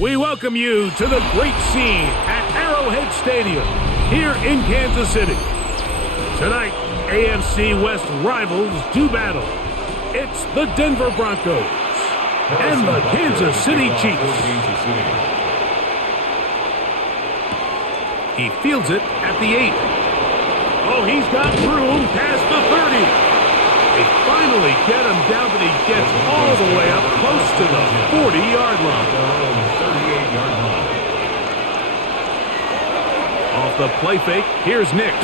We welcome you to the great scene at Arrowhead Stadium here in Kansas City. Tonight, AFC West rivals do battle. It's the Denver Broncos and the Kansas City Chiefs. He fields it at the 8. Oh, he's got room past the 30. They finally get him down, but he gets all the way up close to the 40-yard line. 38-yard line. Off the play fake, here's Nix.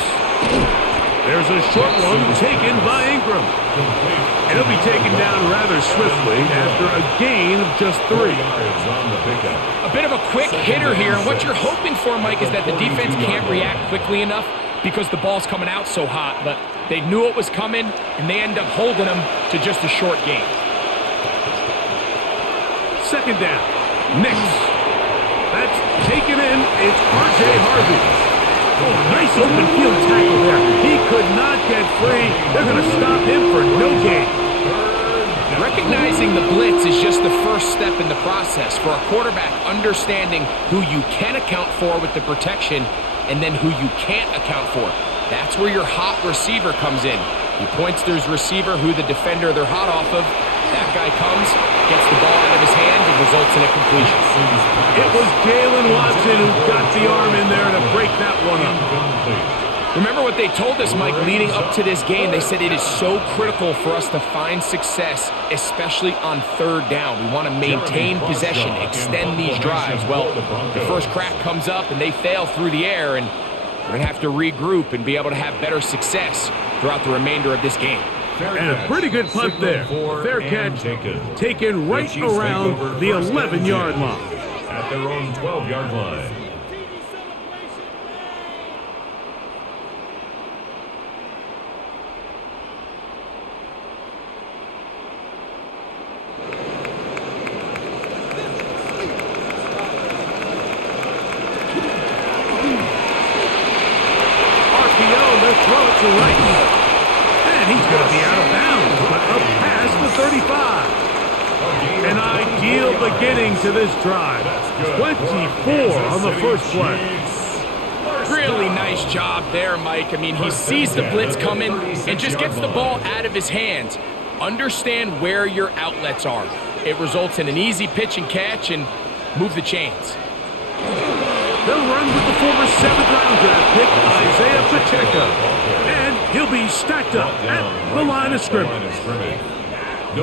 There's a short one taken by Ingram. It'll be taken down rather swiftly after a gain of just 3. A bit of a quick hitter here, and what you're hoping for, Mike, is that the defense can't react quickly enough because the ball's coming out so hot, but they knew it was coming, and they end up holding them to just a short gain. Second down, Nix. That's taken in. It's R.J. Harvey. Oh, nice open field tackle there. He could not get free. They're going to stop him for no gain. Recognizing the blitz is just the first step in the process for a quarterback, understanding who you can account for with the protection and then who you can't account for. That's where your hot receiver comes in. He points to his receiver, who the defender they're hot off of. That guy comes, gets the ball out of his hands, and results in a completion. It was Jalen Watson who got the arm in there to break that one up. Remember what they told us, Mike, leading up to this game. They said it is so critical for us to find success, especially on third down. We want to maintain possession, extend these drives. Well, the first crack comes up, and they fail through the air, and we're going to have to regroup and be able to have better success throughout the remainder of this game. And a pretty good punt there. Fair catch taken right around the 11-yard line. At their own 12-yard line. Throw it to right. And he's going to be out of bounds, but up past the 35. An ideal beginning to this drive. 24 on the first play. Really nice job there, Mike. I mean, he sees the blitz coming and just gets the ball out of his hands. Understand where your outlets are. It results in an easy pitch and catch and move the chains. They'll run with the former 7th-round draft pick, Isaiah Pacheco. And he'll be stacked up at the line of scrimmage.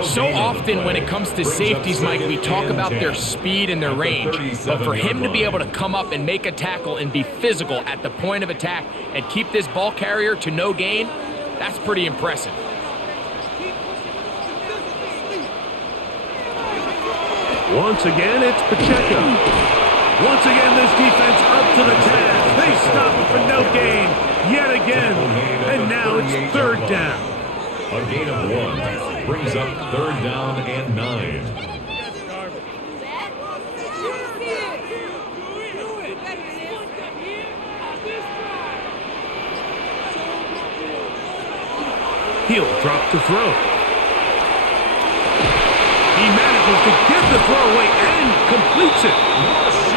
So often when it comes to safeties, Mike, we talk about their speed and their range. But for him to be able to come up and make a tackle and be physical at the point of attack and keep this ball carrier to no gain, that's pretty impressive. Once again, it's Pacheco. Once again, this defense up to the task. They stop it for no gain yet again. And now it's third down. A gain of 1 brings up third down and 9. He'll drop to throw. He manages to get the throw away and completes it.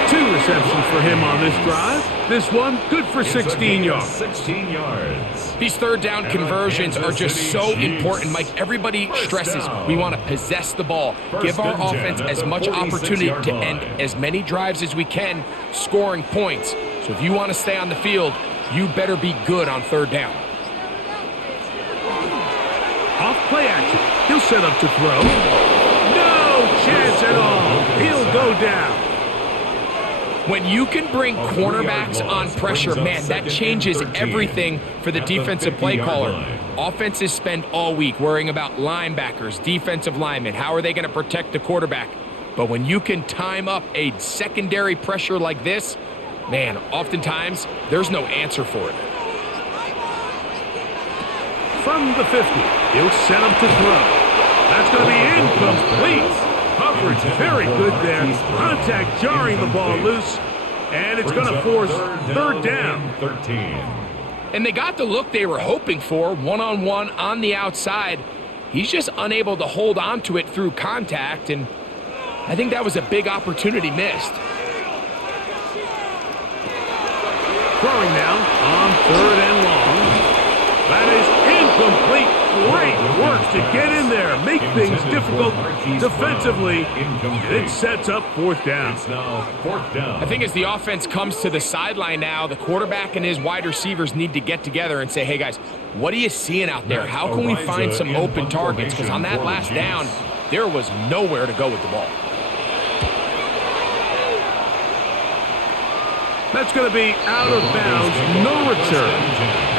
2 receptions for him on this drive. This one good for 16 yards. 16 yards. These third down conversions are just so important, Mike. Everybody stresses we want to possess the ball, give our offense as much opportunity to end as many drives as we can, scoring points. So if you want to stay on the field, you better be good on third down. Off play action. He'll set up to throw. No chance at all. He'll go down. When you can bring cornerbacks on pressure, man, that changes everything for the defensive play caller. Offenses spend all week worrying about linebackers, defensive linemen. How are they going to protect the quarterback? But when you can time up a secondary pressure like this, man, oftentimes there's no answer for it. From the 50, he'll set him to throw. That's going to be incomplete. Coverage very good there. Contact jarring the ball loose. And it's going to force third down. 13. And they got the look they were hoping for, one-on-one on the outside. He's just unable to hold on to it through contact, and I think that was a big opportunity missed. Throwing now on 3rd and long. That is incomplete. Great work to get in there, make things difficult defensively. It sets up 4th down. It's now 4th down. I think as the offense comes to the sideline now, the quarterback and his wide receivers need to get together and say, hey guys, what are you seeing out there? How can we find some open targets? Because on that last down, there was nowhere to go with the ball. That's going to be out of bounds, no return.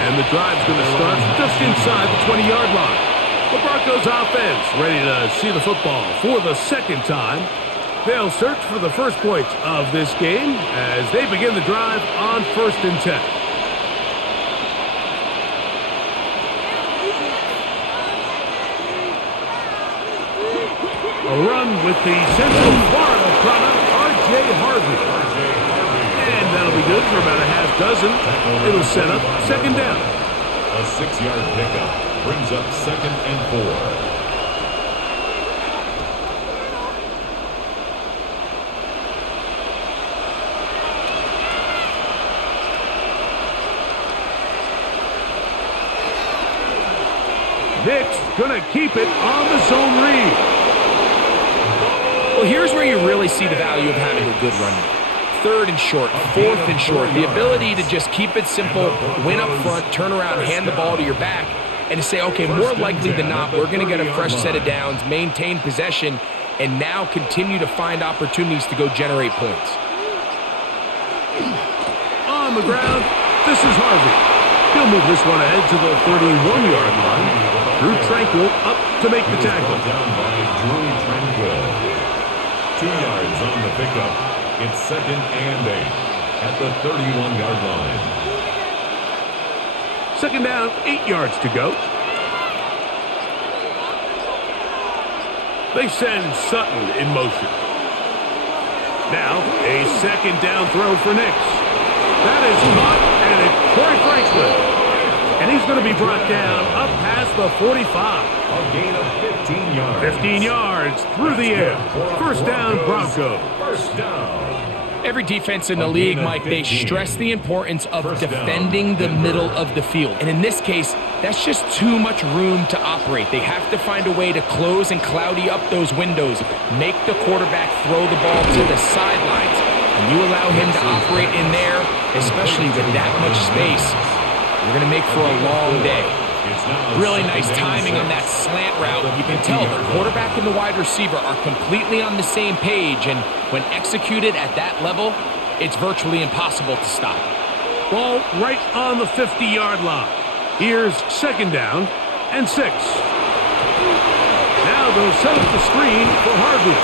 And the drive's going to start just inside the 20-yard line. The Broncos offense ready to see the football for the 2nd time. They'll search for the first points of this game as they begin the drive on 1st and 10. A run with the Central Florida product, R.J. Harvey. And that'll be good for about a half dozen. It'll set up 2nd down. A 6-yard pickup brings up 2nd and 4. Nick's going to keep it on the zone read. Well, here's where you really see the value of having a good run. 3rd and short, 4th and short. The ability to just keep it simple, win up front, turn around, hand the ball to your back, and to say, okay, more likely than not, we're going to get a fresh set of downs, maintain possession, and now continue to find opportunities to go generate points. On the ground, this is Harvey. He'll move this one ahead to the 31-yard line. Drew Tranquill up to make the tackle. Down by Drew Tranquill. 2 yards on the pickup. It's 2nd and 8 at the 31-yard line. 2nd down, 8 yards to go. They send Sutton in motion. Now, a 2nd down throw for Nix. That is caught, and it's Troy Franklin. And he's going to be brought down up past the 45. A gain of 15 yards. 15 yards through the air. 1st down, Broncos. 1st down. Every defense in the league, Mike, they stress the importance of defending the middle of the field. And in this case, that's just too much room to operate. They have to find a way to close and cloudy up those windows, make the quarterback throw the ball to the sidelines. And you allow him to operate in there, especially with that much space, you're going to make for a long day. Really nice timing on that slant route. You can tell the quarterback and the wide receiver are completely on the same page, and when executed at that level, it's virtually impossible to stop. Ball right on the 50-yard line. Here's 2nd down and 6. Now they'll set up the screen for Harvey.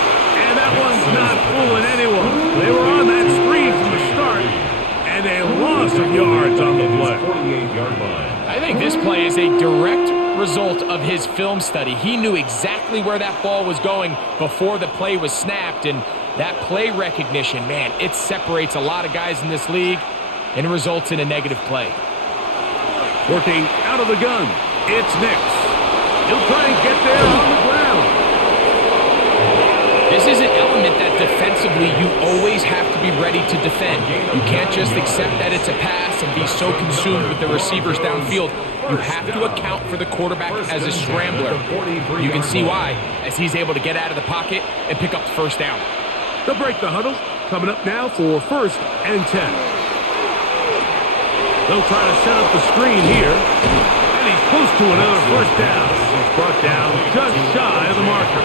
And that one's not fooling anyone. They were on that screen from the start, and a loss of yards on the play. 48-yard line. I think this play is a direct result of his film study. He knew exactly where that ball was going before the play was snapped, and that play recognition, man, it separates a lot of guys in this league and results in a negative play. Working out of the gun, it's Nix. He'll try and get there on the ground. This is an element that defensively you always have to be ready to defend. You can't just accept that it's a pass and be so consumed with the receivers downfield. You have to account for the quarterback as a scrambler. You can see why, as he's able to get out of the pocket and pick up the 1st down. They'll break the huddle. Coming up now for 1st and 10. They'll try to set up the screen here. And he's close to another 1st down. He's brought down just shy of the marker.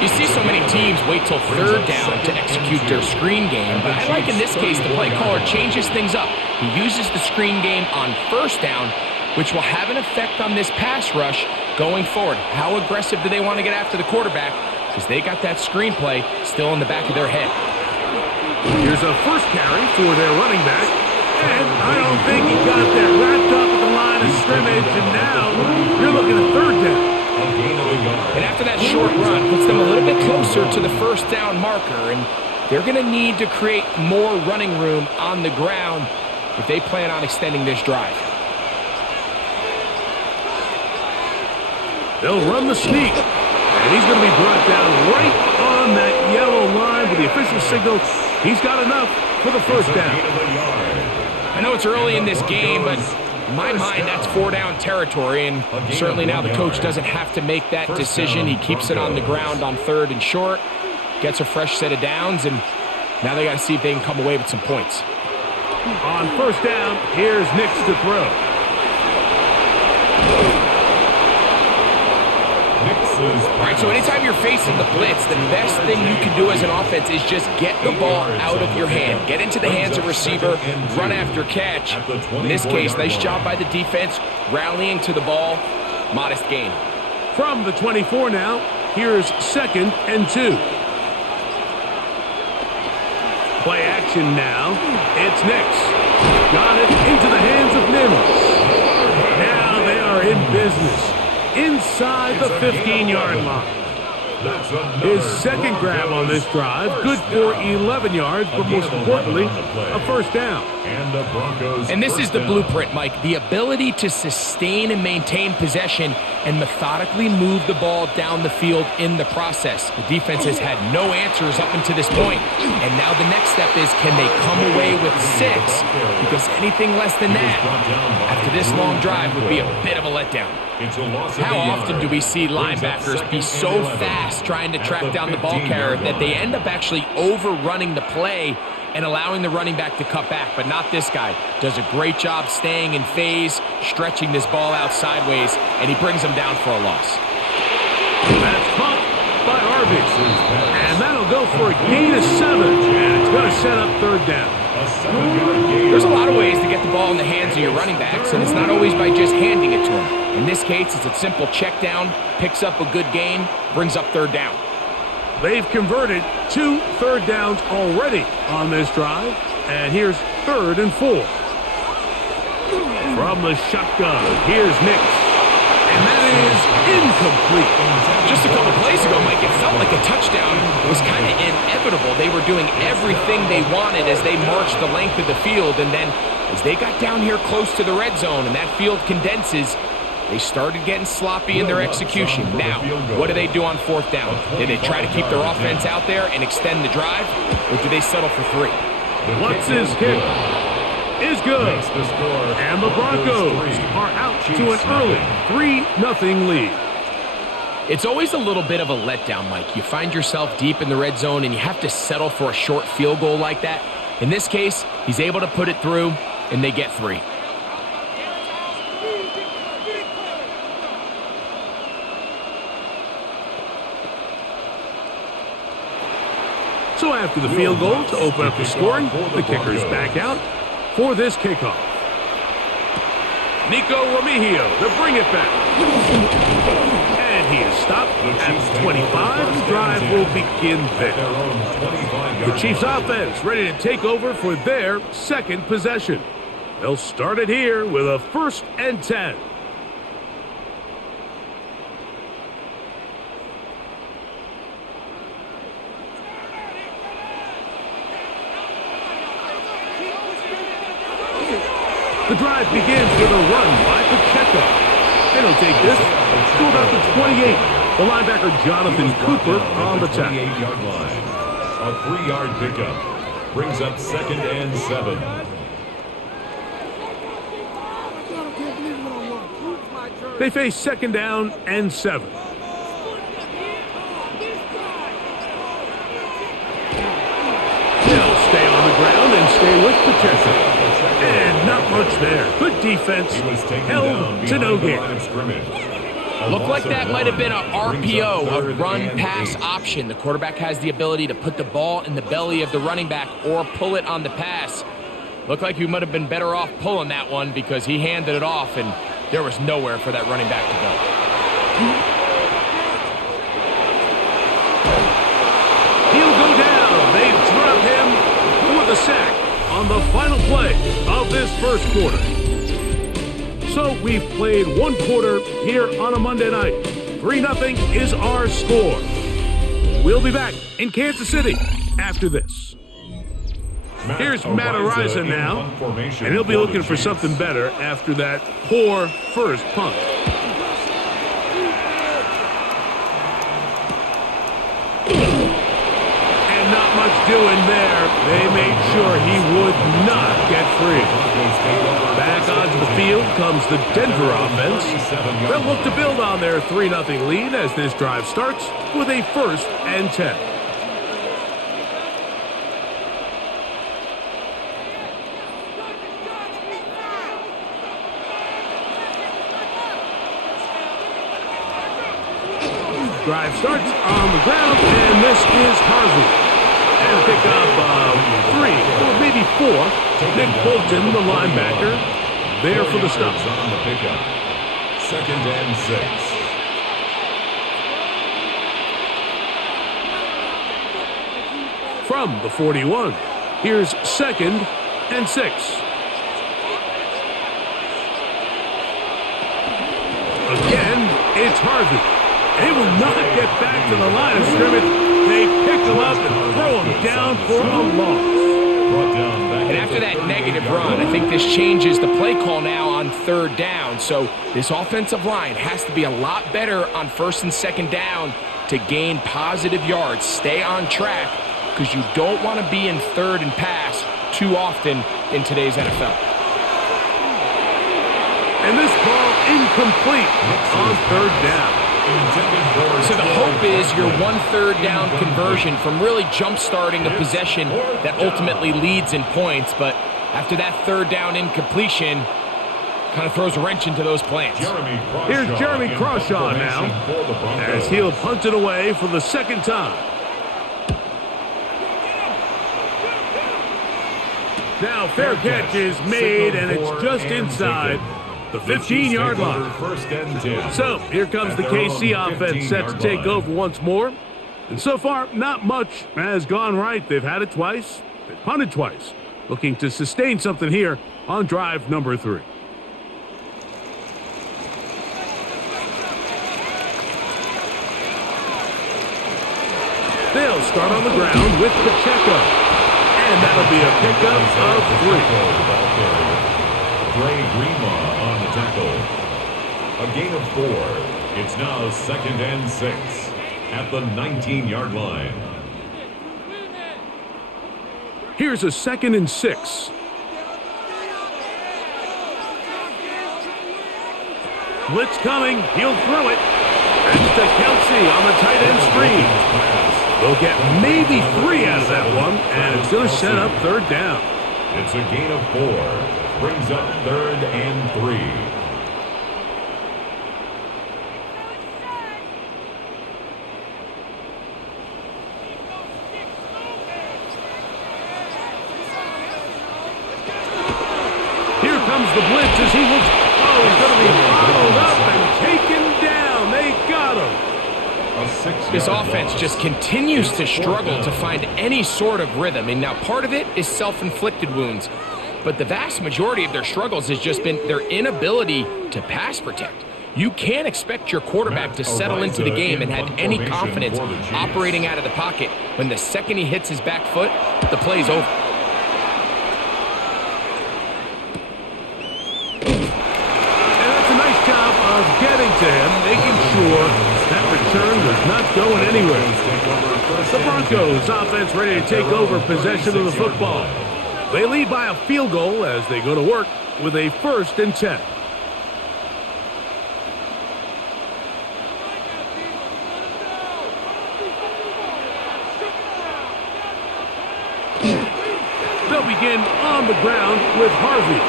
You see so many teams wait till 3rd down to execute their screen game, but I like in this case the play caller changes things up. He uses the screen game on 1st down, which will have an effect on this pass rush going forward. How aggressive do they want to get after the quarterback? Because they got that screen play still in the back of their head. Here's a 1st carry for their running back, and I don't think he got there wrapped up at the line of scrimmage, and now you're looking at 3rd down. And after that short run, puts them a little bit closer to the 1st down marker, and they're going to need to create more running room on the ground if they plan on extending this drive. They'll run the sneak, and he's going to be brought down right on that yellow line with the official signal. He's got enough for the first down. I know it's early in this game, but in my mind, that's 4-down territory, and certainly now the coach doesn't have to make that decision. He keeps it on the ground on 3rd and short, gets a fresh set of downs, and now they got to see if they can come away with some points. On first down, here's Nix to throw. All right, so anytime you're facing the blitz, the best thing you can do as an offense is just get the ball out of your hand. Get into the hands of receiver, run after catch. In this case, nice job by the defense, rallying to the ball. Modest gain. From the 24 now, here's 2nd and 2. Play action now. It's Nix. Got it into the hands of Mims. Now they are in business. Inside the 15-yard line. His second grab on this drive, good for 11 yards, but most importantly, a first down. And this is the blueprint, Mike. The ability to sustain and maintain possession and methodically move the ball down the field in the process. The defense has had no answers up until this point. And now the next step is, can they come away with 6? Because anything less than that, after this long drive, would be a bit of a letdown. How often do we see linebackers be so fast trying to track down the ball carrier that they end up actually overrunning the play and allowing the running back to cut back? But not this guy. Does a great job staying in phase, stretching this ball out sideways, and he brings them down for a loss. That's caught by Harvey. And that'll go for a gain of 7. And it's going to set up 3rd down. There's a lot of ways to get the ball in the hands of your running backs, and it's not always by just handing it to them. In this case, it's a simple check down, picks up a good gain, brings up 3rd down. They've converted 2 third downs already on this drive, and here's 3rd and 4. From the shotgun, here's Nix, and that is incomplete. Just a couple plays ago, Mike, it felt like a touchdown was kind of inevitable. They were doing everything they wanted as they marched the length of the field, and then as they got down here close to the red zone and that field condenses, they started getting sloppy in their execution. Now, what do they do on 4th down? Do they try to keep their offense out there and extend the drive, or do they settle for 3? Watson's kick is good. And the Broncos are out to an early 3-0 lead. It's always a little bit of a letdown, Mike. You find yourself deep in the red zone and you have to settle for a short field goal like that. In this case, he's able to put it through, and they get 3. So after the field goal to open up the scoring, the kicker's back out for this kickoff. Nico Remigio to bring it back. And he is stopped at the 25. The drive will begin there. The Chiefs offense ready to take over for their 2nd possession. They'll start it here with a 1st and 10. The drive begins with a run by Pacheco. And he'll take this to about the 28. The linebacker Jonathan Cooper on the tackle. 28-yard line. A 3-yard pickup brings up 2nd and 7. They face 2nd down and 7. They'll stay on the ground and stay with Pacheco. And not much there. Good defense. Held to no gain. Looked like that might have been an RPO, a run-pass option. The quarterback has the ability to put the ball in the belly of the running back or pull it on the pass. Looked like he might have been better off pulling that one because he handed it off, and there was nowhere for that running back to go. He'll go down. They drop him for the sack on the final play of this first quarter. So we've played 1 quarter here on a Monday night. 3-0 is our score. We'll be back in Kansas City after this. Here's Matt Ariza now, and he'll be looking for something better after that poor first punt. Not much doing there. They made sure he would not get free. Back onto the field comes the Denver offense. They'll look to build on their 3-0 lead as this drive starts with a 1st and 10. Drive starts on the ground, and this is Harvey. And pick up 3, or maybe 4. Nick Bolton, the linebacker, there for the stop. On the pickup. 2nd and 6. From the 41, here's 2nd and 6. Again, it's Harvey. They will not get back to the line of scrimmage. They pick him up and throw him down for a loss. And after that negative run, I think this changes the play call now on 3rd down. So this offensive line has to be a lot better on 1st and 2nd down to gain positive yards. Stay on track because you don't want to be in 3rd and pass too often in today's NFL. And this ball incomplete on 3rd down. So the hope is your 1/3 down conversion from really jump-starting a possession that ultimately leads in points. But after that 3rd down incompletion, kind of throws a wrench into those plans. Here's Jeremy Crawshaw now as he'll punt it away for the 2nd time. Now fair catch is made, and it's just inside the 15-yard line. So here comes the KC offense set to take over once more. And so far, not much has gone right. They've had it twice. They've punted twice. Looking to sustain something here on drive number 3. They'll start on the ground with Pacheco. And that'll be a pickup of 3. Dre Greenlaw on the tackle. A gain of 4. It's now 2nd and 6 at the 19-yard line. Here's a 2nd and 6. Blitz coming. He'll throw it. That's to Kelsey on the tight end screen. They'll get maybe 3 out of that one, and it's going to set up 3rd down. It's a gain of 4. Brings up 3rd and 3. Here comes the blitz as he looks. Oh, he's going to be bottled up and taken down. They got him. This offense just continues to struggle to find any sort of rhythm. And now part of it is self-inflicted wounds. But the vast majority of their struggles has just been their inability to pass protect. You can't expect your quarterback to settle into the game and have any confidence operating out of the pocket when the second he hits his back foot, the play's over. And that's a nice job of getting to him, making sure that return was not going anywhere. The Broncos offense ready to take over possession of the football. They lead by a field goal as they go to work with a 1st and 10. They'll begin on the ground with Harvey.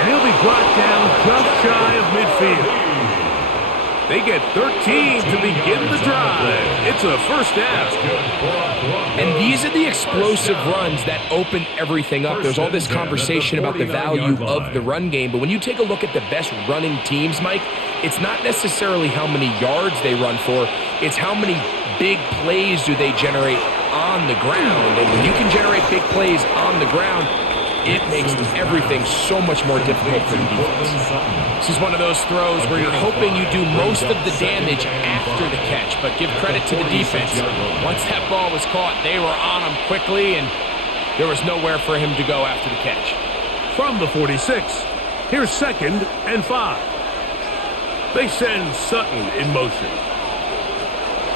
And he'll be brought down just shy of midfield. They get 13 to begin the drive. It's a 1st down. And these are the explosive runs that open everything up. There's all this conversation about the value of the run game, but when you take a look at the best running teams, Mike, it's not necessarily how many yards they run for, it's how many big plays do they generate on the ground. And when you can generate big plays on the ground, it makes everything so much more difficult for the defense. This is one of those throws where you're hoping you do most of the damage after the catch, but give credit to the defense. Once that ball was caught, they were on him quickly, and there was nowhere for him to go after the catch. From the 46, here's 2nd and 5. They send Sutton in motion.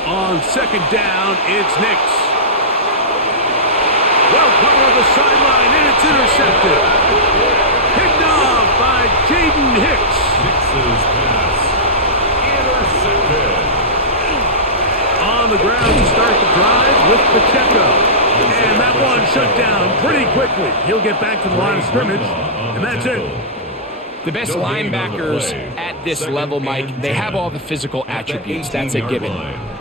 On 2nd down, it's Nix. the sideline, and it's intercepted. Picked off by Jaden Hicks. Hicks's pass. Intercepted. On the ground to start the drive with Pacheco. And that one shut down pretty quickly. He'll get back to the line of scrimmage, and that's it. The best linebackers at this level, Mike, they have all the physical attributes. That's a given.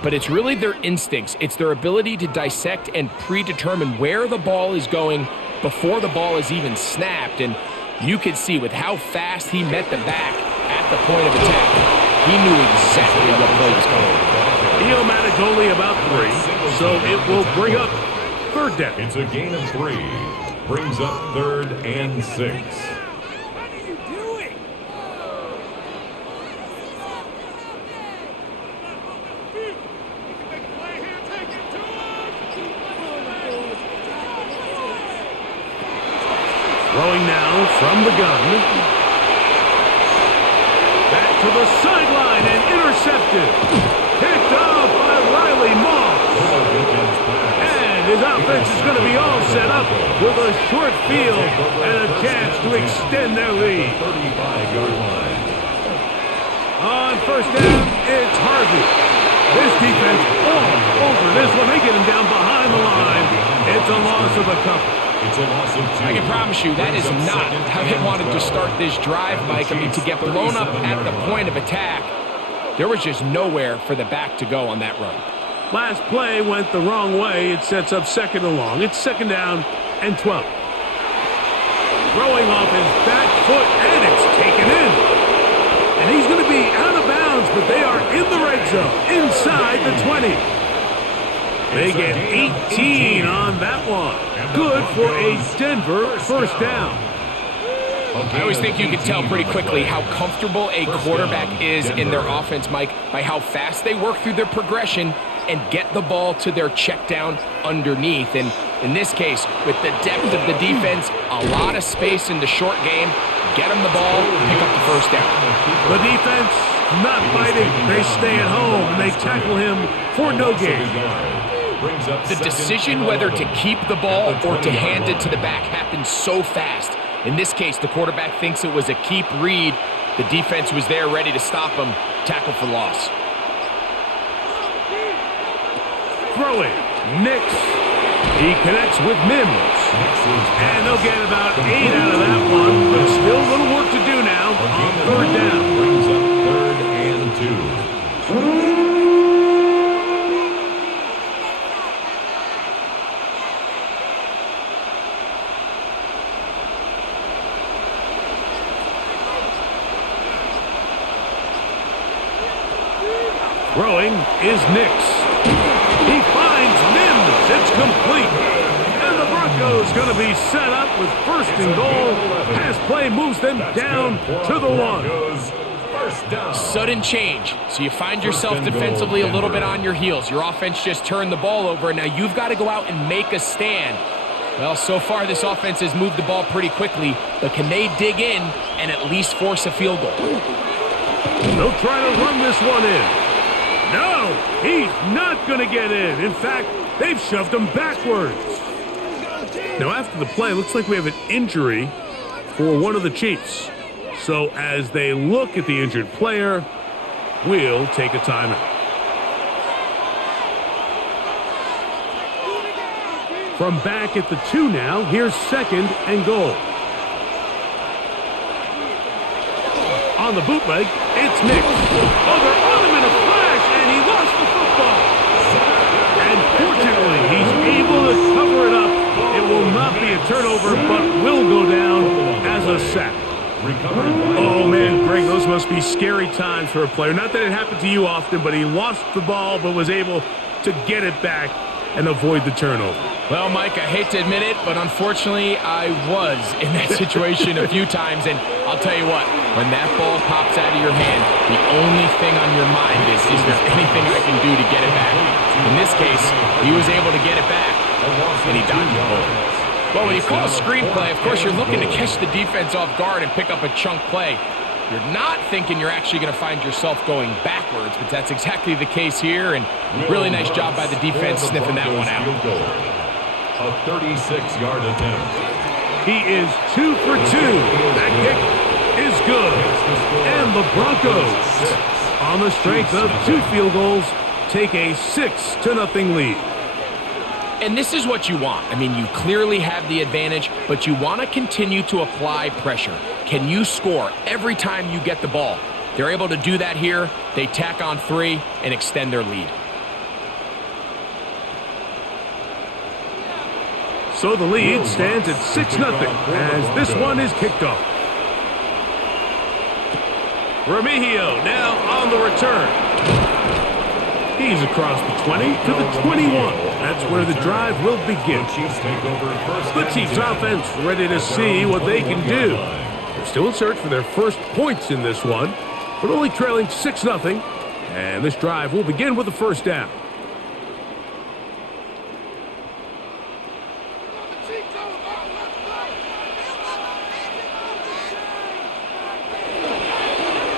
But it's really their instincts. It's their ability to dissect and predetermine where the ball is going before the ball is even snapped. And you could see with how fast he met the back at the point of attack, he knew exactly what play was coming. He'll manage only about 3, so it will bring up third down. It's a gain of 3. Brings up 3rd and 6. Throwing now from the gun. Back to the sideline and intercepted. Picked off by Riley Moss. And his offense is going to be all set up with a short field and a chance to extend their lead. 35-yard line. On first down, it's Harvey. This defense all over this one. They get him down behind the line. It's a loss of a couple. It's a loss of 2. I can promise you that is not how they wanted to start this drive, Mike. I mean, to get blown up at the point of attack, there was just nowhere for the back to go on that run. Last play went the wrong way. It sets up 2nd and long. It's 2nd down and 12. Throwing off his back foot, and it's taken in. And he's going to be out of bounds, but they are in the red zone, inside the 20. They get 18 on that one. Good for a Denver first down. I always think you can tell pretty quickly how comfortable a quarterback is in their offense, Mike, by how fast they work through their progression and get the ball to their check down underneath. And in this case, with the depth of the defense, a lot of space in the short game, get them the ball, pick up the first down. The defense not biting. They stay at home and they tackle him for no gain. The decision whether to keep the ball or to hand it to the back happens so fast. In this case, the quarterback thinks it was a keep read. The defense was there ready to stop him. Tackle for loss. Throwing, Nix. He connects with Mims. And they'll get about 8 out of that one, but still a little work to do now on third down. Brings up 3rd and 2. Throwing is Nix. He finds Mims. It's complete. And the Broncos going to be set up with 1st and goal. Pass play moves them down to the 1. Sudden change. So you find yourself defensively a little bit on your heels. Your offense just turned the ball over, and now you've got to go out and make a stand. Well, so far this offense has moved the ball pretty quickly, but can they dig in and at least force a field goal? They'll try to run this one in. No, he's not going to get in. In fact, they've shoved him backwards. Now, after the play, looks like we have an injury for one of the Chiefs. So as they look at the injured player, we'll take a timeout. From back at the 2 now, here's 2nd and goal. On the bootleg, it's Nix. Oh, they're on him in a flash, and he lost the football. And fortunately, he's able to cover it up. It will not be a turnover, but will go down as a sack. Oh, man, Greg, those must be scary times for a player. Not that it happened to you often, but he lost the ball but was able to get it back and avoid the turnover. Well, Mike, I hate to admit it, but unfortunately, I was in that situation a few times, and I'll tell you what, when that ball pops out of your hand, the only thing on your mind is there anything I can do to get it back? In this case, he was able to get it back, and he dodged the bullet. Well, when you call a screenplay, of course, you're looking to catch the defense off guard and pick up a chunk play. You're not thinking you're actually going to find yourself going backwards, but that's exactly the case here, and really nice job by the defense sniffing that one out. A 36-yard attempt. He is 2 for 2. That kick is good. And the Broncos, on the strength of 2 field goals, take a 6-0 lead. And this is what you want. I mean, you clearly have the advantage, but you want to continue to apply pressure. Can you score every time you get the ball? They're able to do that here. They tack on 3 and extend their lead. So the lead stands at 6-0 as this one is kicked off. Remigio now on the return. He's across the 20 to the 21. That's where the drive will begin. The Chiefs offense ready to see what they can do. They're still in search for their first points in this one, but only trailing 6-0. And this drive will begin with the first down.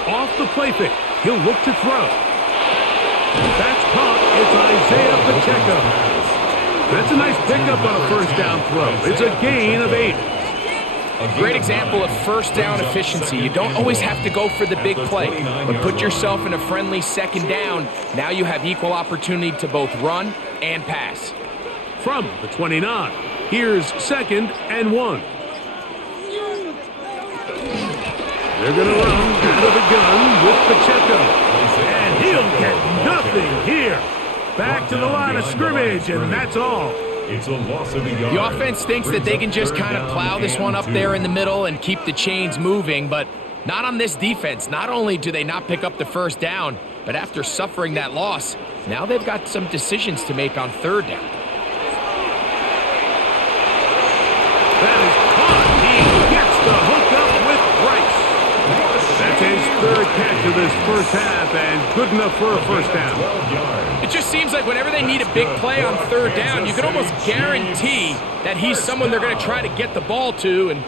Off the play fake, he'll look to throw. That's caught. It's Isaiah Pacheco. That's a nice pickup on a first down throw. It's a gain of 8. Great example of first down efficiency. You don't always have to go for the big play, but put yourself in a friendly second down. Now you have equal opportunity to both run and pass. From the 29, here's 2nd and 1. They're going to run out of the gun with Pacheco. And he'll get nothing here. Back to the line of scrimmage, and that's all. It's a loss of a yard. The offense thinks that they can just kind of plow this one up there in the middle and keep the chains moving, but not on this defense. Not only do they not pick up the first down, but after suffering that loss, now they've got some decisions to make on 3rd down. That is caught. He gets the hookup with Rice. That's his 3rd catch of this first half, and good enough for a first down. It just seems like whenever they need a big play on 3rd down, you can almost guarantee that he's someone they're going to try to get the ball to, and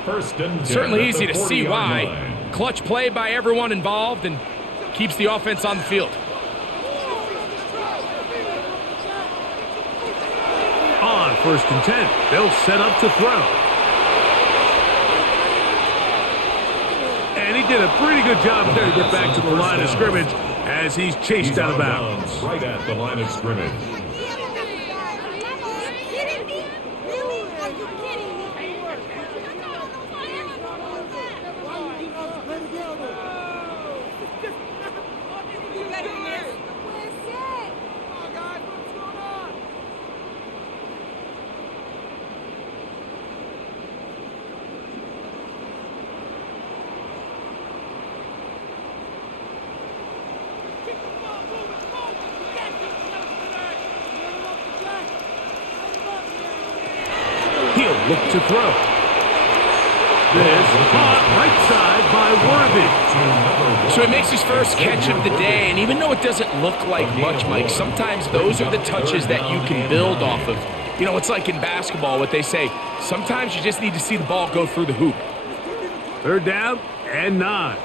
certainly easy to see why. Clutch play by everyone involved and keeps the offense on the field. On 1st and 10, they'll set up to throw. And he did a pretty good job there to get back to the line of scrimmage as he's chased out of bounds. Right at the line of scrimmage. He'll look to throw. This caught right side by Worthy. So he makes his first catch of the day, and even though it doesn't look like much, Mike, sometimes those are the touches that you can build off of. You know, it's like in basketball, what they say, sometimes you just need to see the ball go through the hoop. 3rd down and 9.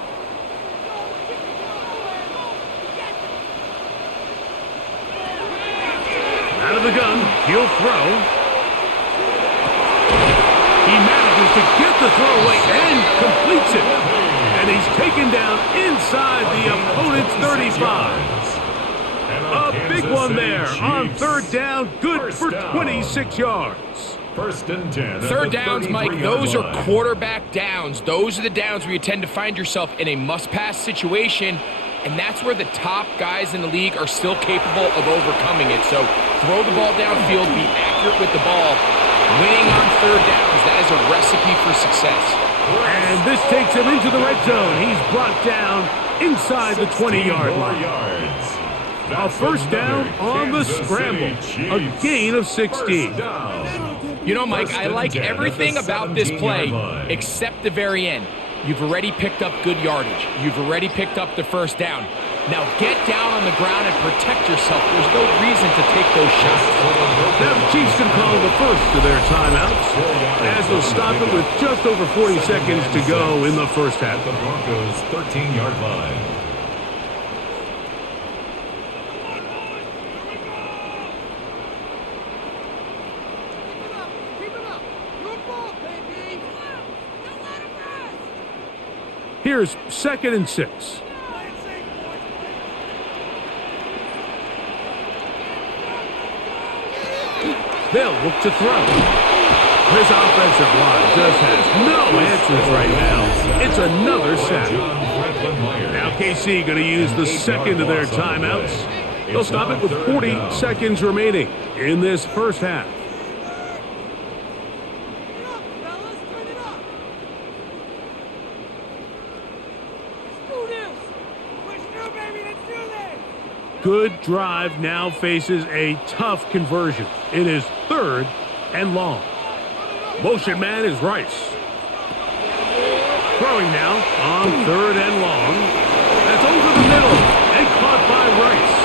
Out of the gun, he'll throw. He manages to get the throw away and completes it. And he's taken down inside the opponent's 35. A big one there on 3rd down, good for 26 yards. 1st and 10. 3rd downs, Mike, those are quarterback downs. Those are the downs where you tend to find yourself in a must-pass situation, and that's where the top guys in the league are still capable of overcoming it. So throw the ball downfield, be accurate with the ball. Winning on 3rd downs, that is a recipe for success. And this takes him into the red zone. He's brought down inside the 20-yard line. A first down on the scramble. A gain of 16. You know, Mike, I like everything about this play except the very end. You've already picked up good yardage. You've already picked up the first down. Now get down on the ground and protect yourself. There's no reason to take those shots. Now the Chiefs can call the first of their timeouts as they'll stop it with just over 40 seconds to go in the first half. The Broncos' 13-yard line. Here's 2nd and 6. They'll look to throw. This offensive line just has no answers right now. It's another sack. Now KC going to use the second of their timeouts. They'll stop it with 40 seconds remaining in this first half. Good drive now faces a tough conversion. It is 3rd and long. Motion man is Rice. Throwing now on 3rd and long. That's over the middle and caught by Rice.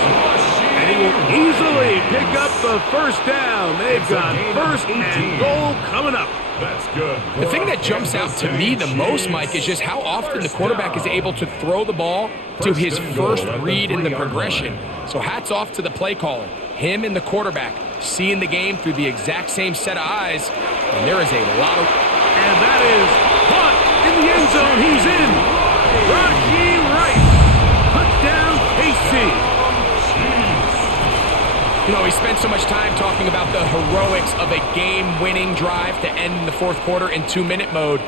And he will easily pick up the first down. They've got 1st and goal coming up. That's good. The thing that jumps out to me the most, Mike, is just how often the quarterback is able to throw the ball to his first read in the progression. So hats off to the play caller. Him and the quarterback seeing the game through the exact same set of eyes. And there is a lot of... And that is caught in the end zone. He's in. Rashee Rice. Touchdown, KC. You know, we spent so much time talking about the heroics of a game-winning drive to end the 4th quarter in 2-minute mode.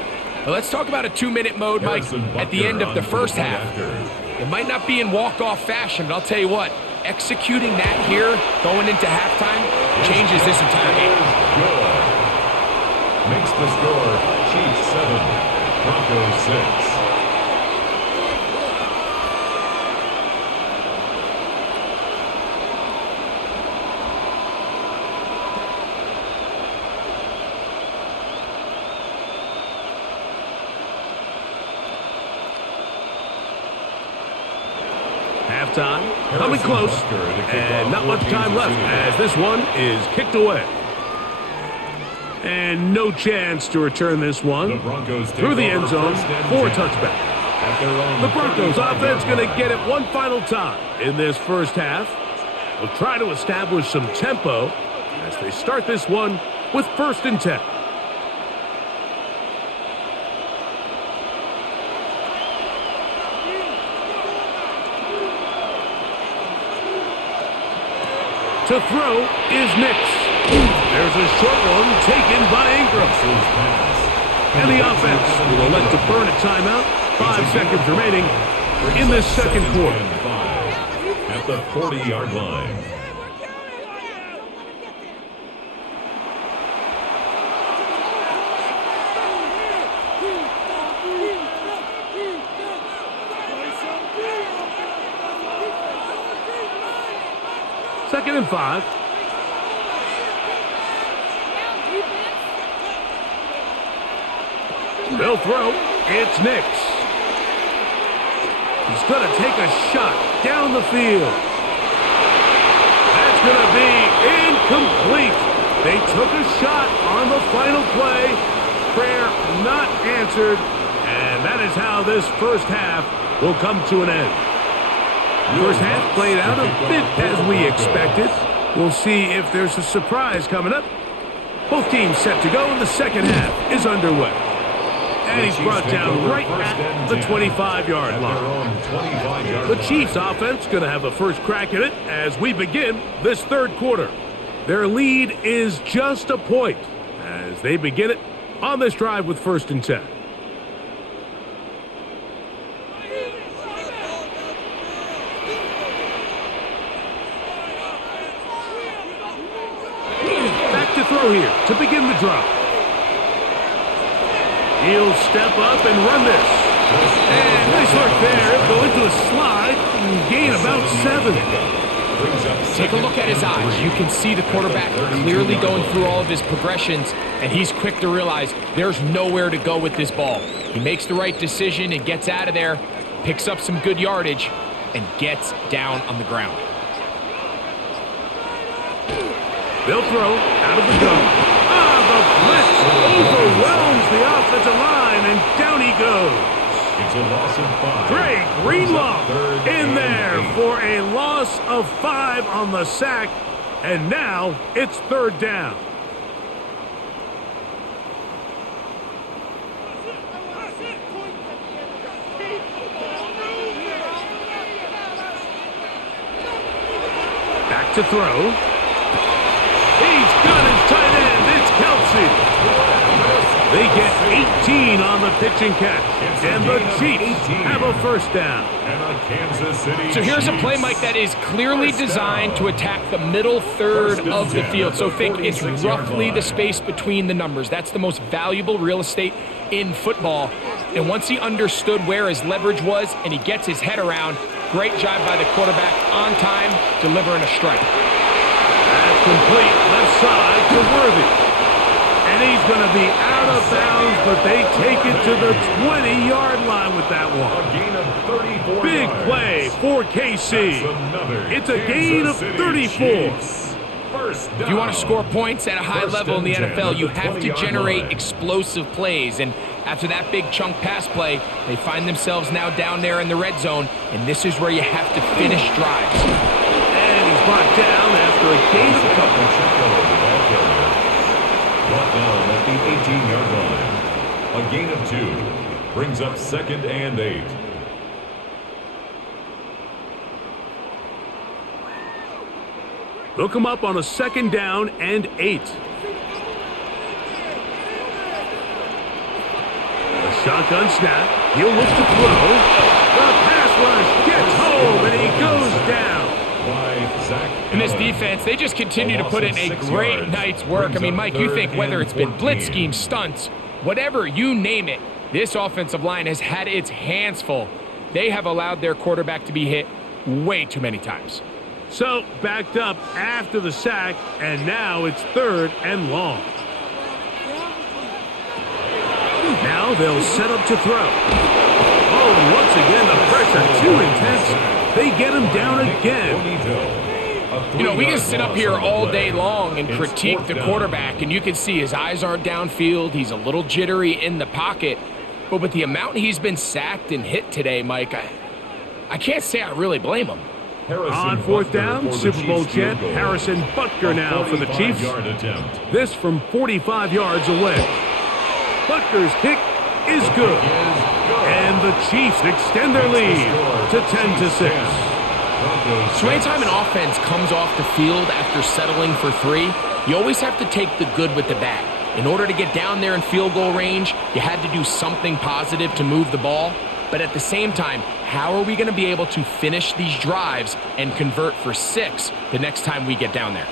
But let's talk about a 2-minute mode, Mike, at the end of the first half. It might not be in walk-off fashion, but I'll tell you what, executing that here, going into halftime, changes this entire game. Good. Makes the score Chiefs 7, Broncos 6. Halftime, coming close, and not much time left as this one is kicked away. And no chance to return this one through the end zone for a touchback. The Broncos offense going to get it one final time in this first half. They'll try to establish some tempo as they start this one with 1st and 10. To throw is Nix. There's a short one taken by Ingram. And the offense will elect to burn a timeout. 5 seconds remaining in this 2nd quarter. At the 40-yard line. Second and 5. They'll throw. It's Nix. He's going to take a shot down the field. That's going to be incomplete. They took a shot on the final play. Prayer not answered. And that is how this first half will come to an end. First half played out a bit as we expected. We'll see if there's a surprise coming up. Both teams set to go, and the second half is underway. And he's brought down right at the 25-yard line. The Chiefs offense going to have a first crack at it as we begin this 3rd quarter. Their lead is just a point as they begin it on this drive with 1st and 10. Throw here to begin the drive. He'll step up and run this. And nice work there. Go into a slide and gain about 7. Take a look at his eyes. You can see the quarterback clearly going through all of his progressions, and he's quick to realize there's nowhere to go with this ball. He makes the right decision and gets out of there, picks up some good yardage, and gets down on the ground. They'll throw out of the gun. The blitz overwhelms the offensive line, and down he goes. It's a loss of 5. Greg Greenlaw in there for a loss of 5 on the sack, and now it's 3rd down. to throw. He's got his tight end. It's Kelsey. They get 18 on the pitch and catch. And the Chiefs have a first down. So here's a play, Mike, that is clearly designed to attack the middle third of the field. So think it's roughly the space between the numbers. That's the most valuable real estate in football. And once he understood where his leverage was and he gets his head around, great job by the quarterback on time, delivering a strike. That's complete left side to Worthy. And he's going to be out of bounds, but they take it to the 20-yard line with that one. Big play for KC. It's a gain of 34. If you want to score points at a high level in the NFL, you have to generate explosive plays. And after that big chunk pass play, they find themselves now down there in the red zone, and this is where you have to finish drives. And he's brought down after a gain of a couple. Brought down at the 18-yard line. A gain of 2 brings up 2nd and 8. Look him up on a 2nd down and 8. A shotgun snap. He'll look to throw. The pass rush gets home, and he goes down. In this defense, they just continue to put in a great night's work. I mean, Mike, you think whether it's been blitz scheme, stunts, whatever, you name it, this offensive line has had its hands full. They have allowed their quarterback to be hit way too many times. So, backed up after the sack, and now it's 3rd and long. Now they'll set up to throw. Oh, and once again, the pressure too intense. They get him down again. You know, we can sit up here all day long and critique the quarterback, and you can see his eyes aren't downfield. He's a little jittery in the pocket. But with the amount he's been sacked and hit today, Mike, I can't say I really blame him. On 4th down, Super Bowl champ Harrison Butker now for the Chiefs. This from 45 yards away. Butker's kick is good. And the Chiefs extend their lead to 10-6. So anytime an offense comes off the field after settling for 3, you always have to take the good with the bad. In order to get down there in field goal range, you had to do something positive to move the ball. But at the same time, how are we going to be able to finish these drives and convert for 6 the next time we get down there?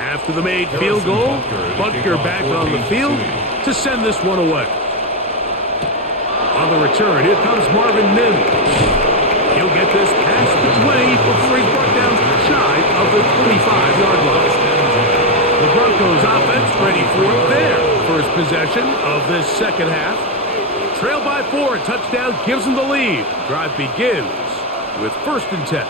After the made field goal, Butker back on the field to send this one away. On the return, here comes Marvin Mims. He'll get this past the 20 before he's brought down shy of the 25-yard line. The Broncos offense ready for their first possession of this second half. Trailed by 4, a touchdown gives them the lead. Drive begins with 1st and 10.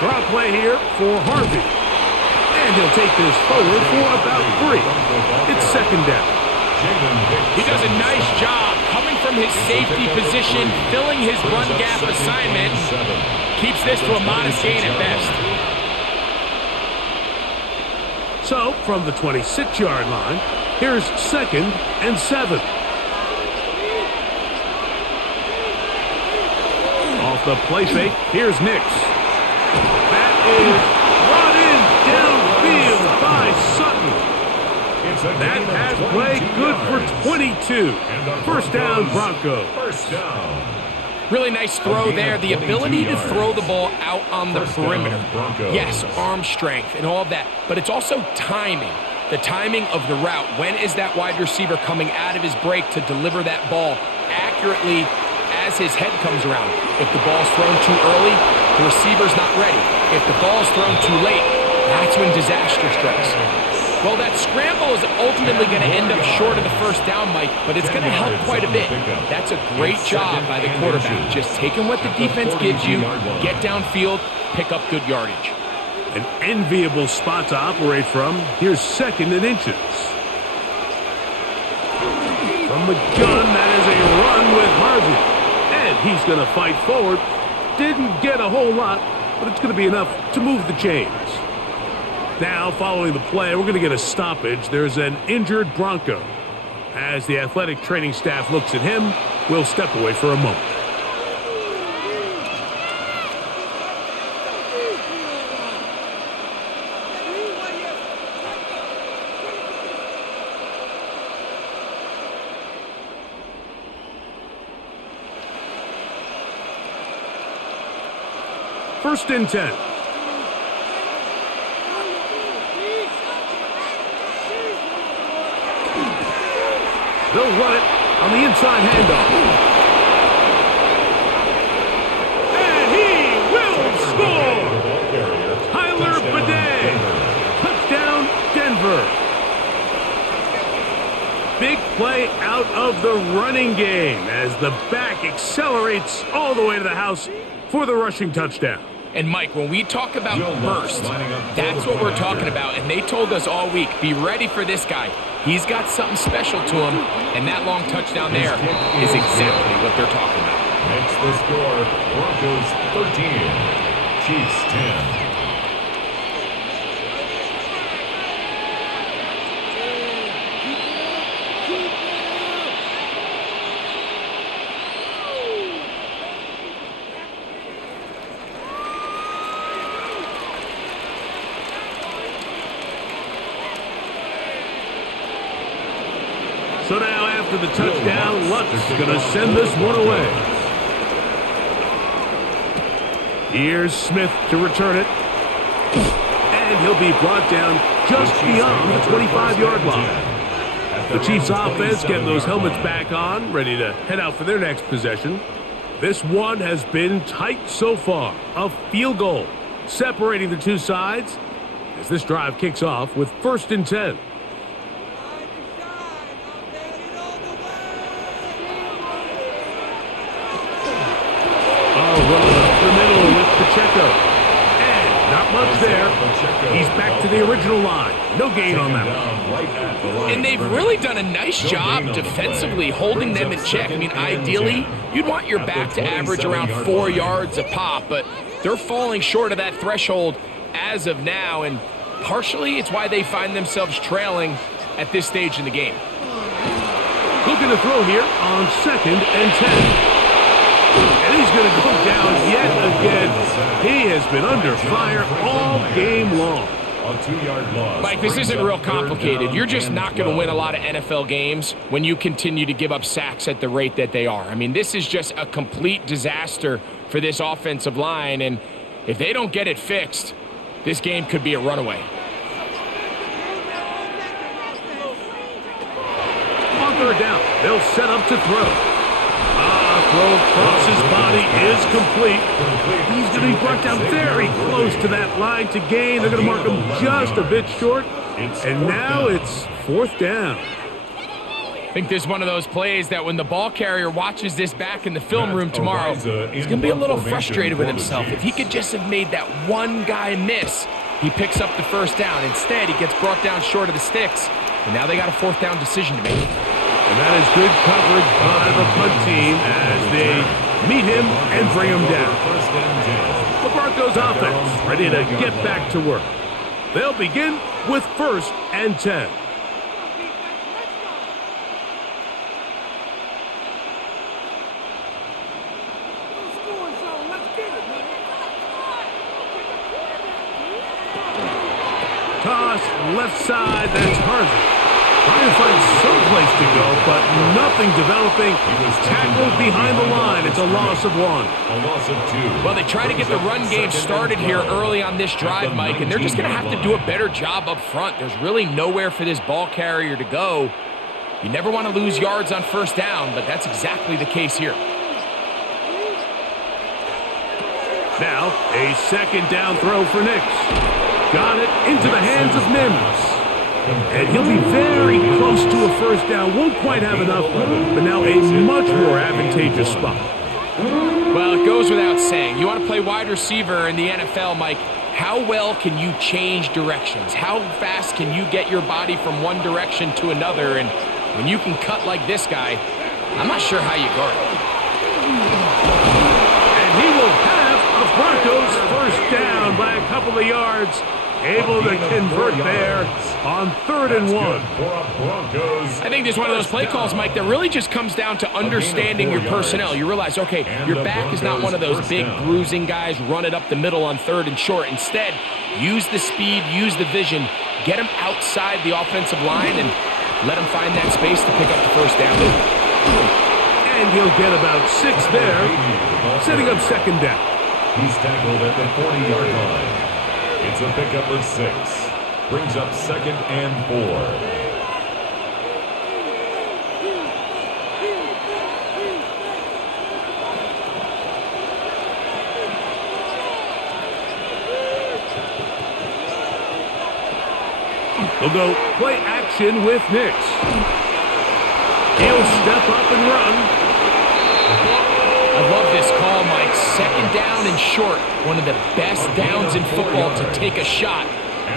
Draw play here for Harvey. And he'll take this forward for about 3. It's 2nd down. He does a nice job coming from his safety position, filling his run gap assignment. Keeps this to a modest gain at best. So, from the 26-yard line, here's 2nd and 7. Off the play fake, here's Nix. That is brought in downfield by Sutton. That pass play good for 22. First down, Broncos. Really nice throw there. The ability to throw the ball out on the perimeter. Yes, arm strength and all of that, but it's also timing. The timing of the route. When is that wide receiver coming out of his break to deliver that ball accurately as his head comes around? If the ball's thrown too early, the receiver's not ready. If the ball's thrown too late, that's when disaster strikes. Well, that scramble is ultimately going to end up short of the first down, Mike, but it's going to help quite a bit. That's a great job by the quarterback. Just taking what the defense gives you, get downfield, pick up good yardage. An enviable spot to operate from. Here's 2nd and inches. From the gun, that is a run with Harvey. And he's going to fight forward. Didn't get a whole lot, but it's going to be enough to move the chains. Now, following the play, we're going to get a stoppage. There's an injured Bronco. As the athletic training staff looks at him, we'll step away for a moment. First and 10. They'll run it on the inside handoff. And he will score! Tyler Bidet. Touchdown, Denver. Big play out of the running game as the back accelerates all the way to the house for the rushing touchdown. And Mike, when we talk about burst, that's what we're talking about. And they told us all week, be ready for this guy. He's got something special to him, and that long touchdown there is exactly what they're talking about. Makes the score Broncos 13, Chiefs 10. So now after the touchdown, Luck's going to send this one away. Here's Smith to return it. And he'll be brought down just beyond the 25-yard line. The Chiefs offense getting those helmets back on, ready to head out for their next possession. This one has been tight so far. A field goal separating the two sides as this drive kicks off with first and 10. Running up the middle with Pacheco. And not much there. He's back to the original line. No gain on that one. And they've really done a nice job defensively holding them in check. I mean, ideally, you'd want your back to average around 4 yards a pop, but they're falling short of that threshold as of now, and partially it's why they find themselves trailing at this stage in the game. Looking to throw here on second and 10. And he's going to go down yet again. He has been under fire all game long. A 2-yard loss. Mike, this isn't real complicated. You're just not going to win a lot of NFL games when you continue to give up sacks at the rate that they are. I mean, this is just a complete disaster for this offensive line, and if they don't get it fixed, this game could be a runaway. On third down, they'll set up to throw. Throw across his body is complete. He's going to be brought down very close to that line to gain. They're going to mark him just a bit short. And now it's fourth down. I think this is one of those plays that when the ball carrier watches this back in the film room tomorrow, he's going to be a little frustrated with himself. If he could just have made that one guy miss, he picks up the first down. Instead, he gets brought down short of the sticks. And now they got a fourth down decision to make. And that is good coverage by the punt team as they meet him and bring him down. The Broncos offense ready to get back to work. They'll begin with first and 10. Toss left side, that's Harvey. Trying to find some place to go, but nothing developing. Tackled behind the line. It's a loss of 1. A loss of 2. Well, they try to get the run game started here early on this drive, Mike, and they're just going to have to do a better job up front. There's really nowhere for this ball carrier to go. You never want to lose yards on first down, but that's exactly the case here. Now, a second down throw for Nix. Got it into the hands of Mims. And he'll be very close to a first down. Won't quite have enough, but now a much more advantageous spot. Well, it goes without saying. You want to play wide receiver in the NFL, Mike. How well can you change directions? How fast can you get your body from one direction to another? And when you can cut like this guy, I'm not sure how you guard it. And he will have a Broncos first down by a couple of yards. able to convert there on 3rd and 1. I think this is one of those play calls, Mike, that really just comes down to understanding your personnel. You realize, okay, your back is not one of those big bruising guys, run it up the middle on 3rd and short. Instead, use the speed, use the vision, get him outside the offensive line and let him find that space to pick up the 1st down. And he'll get about 6 there, setting up 2nd down. He's tackled at the 40-yard line. It's a pickup of 6. Brings up 2nd and 4. We'll go play action with Nix. He'll step up and run. I love this call, Mike. 2nd down and short. One of the best downs in football to take a shot.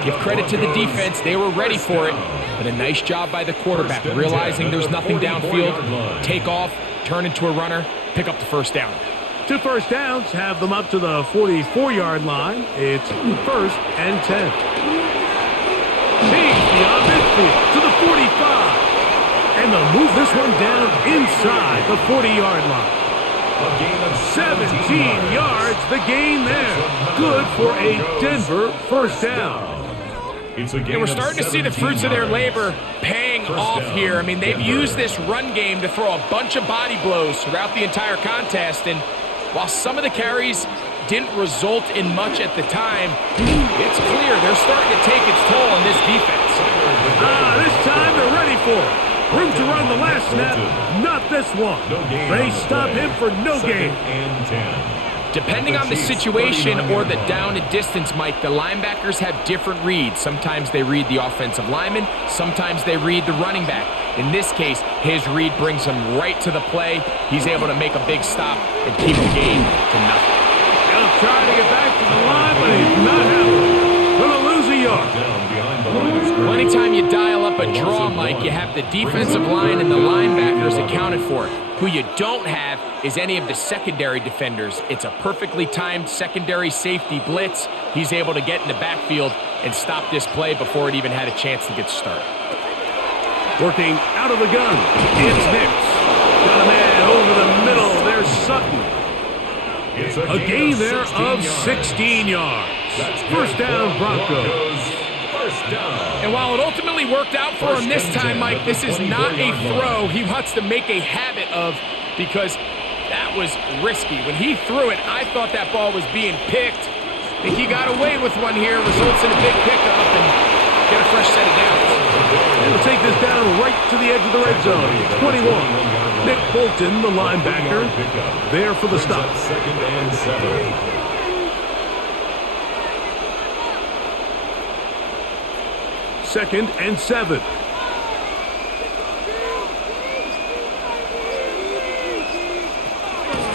Give credit to the defense. They were ready for it. But a nice job by the quarterback, realizing there's nothing downfield. Take off, turn into a runner, pick up the 1st down. 2 first downs have them up to the 44-yard line. It's 1st and 10. He's beyond midfield to the 45. And they'll move this one down inside the 40-yard line. 17 yards, the gain there. Good for a Denver 1st down. And we're starting to see the fruits of their labor paying off here. I mean, they've used this run game to throw a bunch of body blows throughout the entire contest. And while some of the carries didn't result in much at the time, it's clear they're starting to take its toll on this defense. This time they're ready for it. Room to run the last snap, not this one. They stop him for no gain. Depending on the situation or the down and distance, Mike, the linebackers have different reads. Sometimes they read the offensive lineman, sometimes they read the running back. In this case, his read brings him right to the play. He's able to make a big stop and keep the game to nothing. He'll try to get back to the line, but he's not happening. Gonna lose a yard. Anytime you dial up a draw, Mike, you have the defensive line and the linebackers accounted for. Who you don't have is any of the secondary defenders. It's a perfectly timed secondary safety blitz. He's able to get in the backfield and stop this play before it even had a chance to get started. Working out of the gun, it's Nix. Got a man over the middle. There's Sutton. A gain there of 16 yards. 1st down, Broncos. And while it ultimately worked out for him this time, Mike, this is not a throw he wants to make a habit of because that was risky. When he threw it, I thought that ball was being picked. I think he got away with one here, results in a big pickup and get a fresh set of downs. And we'll take this down right to the edge of the red zone. 21. Nick Bolton, the linebacker, there for the stop. 2nd and 7. 2nd and 7.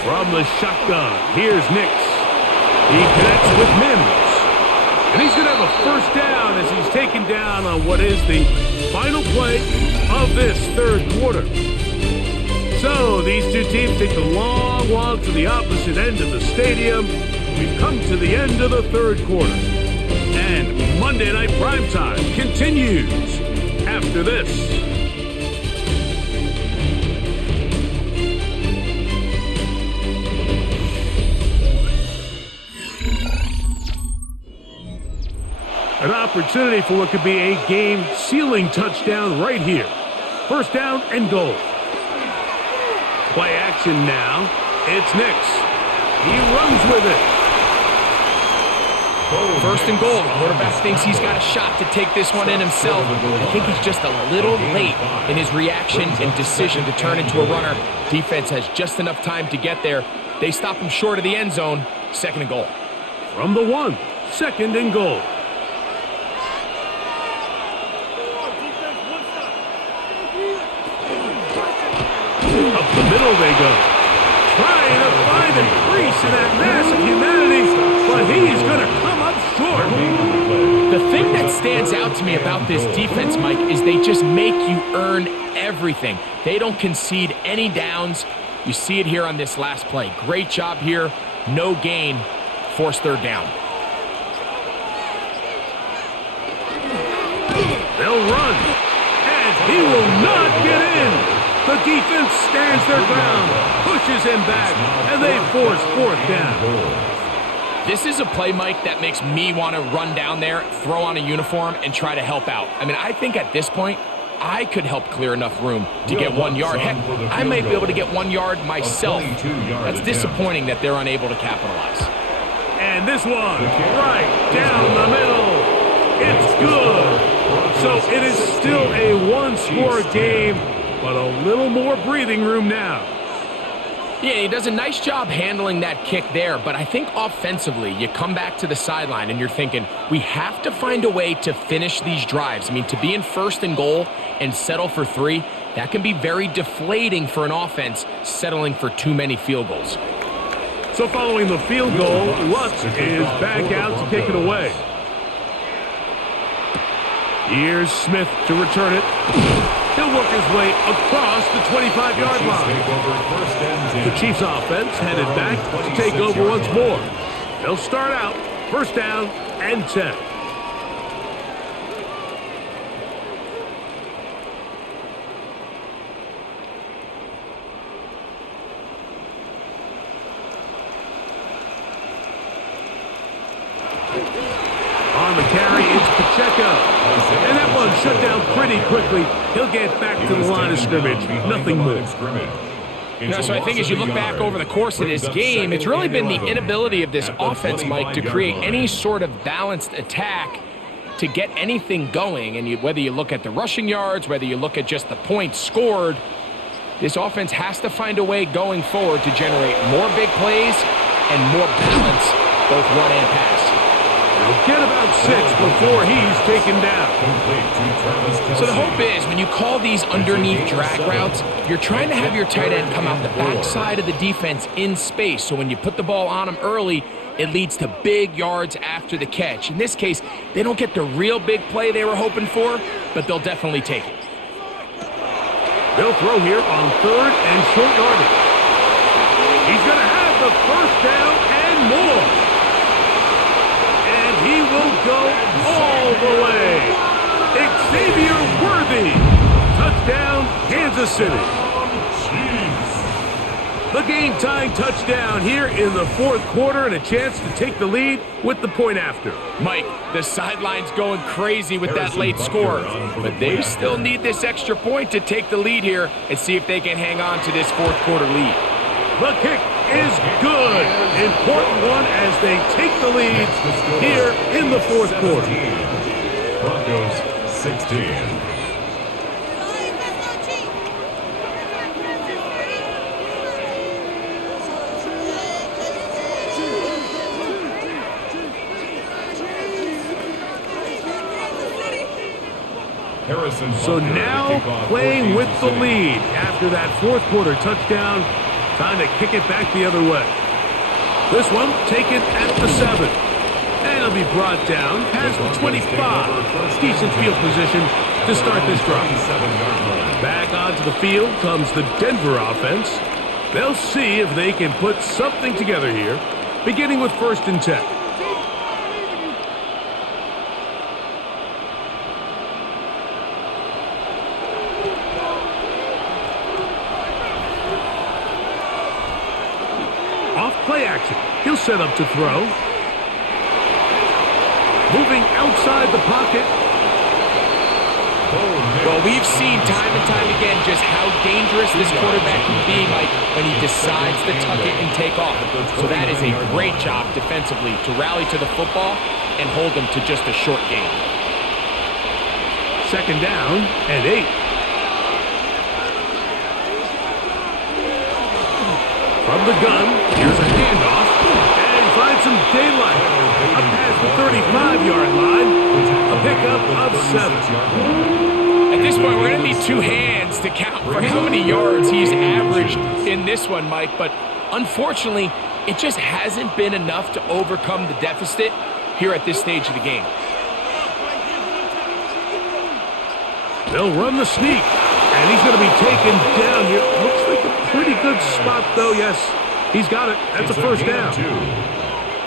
From the shotgun, here's Nix. He connects with Mims. And he's going to have a 1st down as he's taken down on what is the final play of this 3rd quarter. So these two teams take the long walk to the opposite end of the stadium. We've come to the end of the 3rd quarter. And Monday Night Primetime continues after this. An opportunity for what could be a game-sealing touchdown right here. 1st down and goal. Play action now. It's Nix. He runs with it. 1st and goal. The quarterback thinks he's got a shot to take this one in himself. I think he's just a little late in his reaction and decision to turn into a runner. Defense has just enough time to get there. They stop him short of the end zone. 2nd and goal. From the 1, 2nd and goal. Up the middle they go. Trying to find a crease in that mass of humanity, but he's going to come up short. The thing that stands out to me about this defense, Mike, is they just make you earn everything. They don't concede any downs. You see it here on this last play. Great job here. No gain. Forced 3rd down. They'll run, and he will not get in. The defense stands their ground, pushes him back, and they force fourth down. This is a play, Mike, that makes me want to run down there, throw on a uniform, and try to help out. I mean, I think at this point, I could help clear enough room to get 1 yard. Heck, I might be able to get 1 yard myself. That's disappointing that they're unable to capitalize. And this one, right down the middle. It's good. So it is still a one-score game, but a little more breathing room now. Yeah, he does a nice job handling that kick there, but I think offensively, you come back to the sideline and you're thinking, we have to find a way to finish these drives. I mean, to be in first and goal and settle for 3, that can be very deflating for an offense settling for too many field goals. So following the field goal, Lutz is back out to kick it away. Here's Smith to return it. He'll work his way across the 25-yard line. The Chiefs offense headed back to take over once more. They'll start out first down and 10. On the carry, it's Pacheco. And that one shut down pretty quickly. He'll get back to the line of scrimmage. Nothing more. So I think as you look back over the course of this game, it's really been the inability of this offense, Mike, to create any sort of balanced attack to get anything going. And whether you look at the rushing yards, whether you look at just the points scored, this offense has to find a way going forward to generate more big plays and more balance, both run and pass. He'll get about 6 before he's taken down. So the hope is when you call these underneath drag routes, you're trying to have your tight end come out the backside of the defense in space. So when you put the ball on him early, it leads to big yards after the catch. In this case, they don't get the real big play they were hoping for, but they'll definitely take it. They'll throw here on 3rd and short yardage. He's going to have the first down and more. He will go all the way. Xavier Worthy. Touchdown, Kansas City. The game-tying touchdown here in the 4th quarter and a chance to take the lead with the point after. Mike, the sideline's going crazy with that late score, but they still need this extra point to take the lead here and see if they can hang on to this 4th quarter lead. The kick is good. Important one as they take the lead here in the 4th quarter. Broncos 16. So now playing with the lead after that 4th quarter touchdown. Time to kick it back the other way. This one taken at the 7. And it'll be brought down past the 25. Decent field position to start this drive. Back onto the field comes the Denver offense. They'll see if they can put something together here, beginning with 1st and 10. Play action. He'll set up to throw. Moving outside the pocket. Well, we've seen time and time again just how dangerous this quarterback can be, Mike, when he decides to tuck it and take off. So that is a great job defensively to rally to the football and hold him to just a short gain. 2nd down and 8. From the gun, here's a handoff, and he finds some daylight. Up past the 35-yard line, a pickup of 7. At this point, we're going to need 2 hands to count for how many yards he's averaged in this one, Mike. But unfortunately, it just hasn't been enough to overcome the deficit here at this stage of the game. They'll run the sneak, and he's going to be taken down here. Looks like a pretty good spot, though. Yes, he's got it. That's a first down.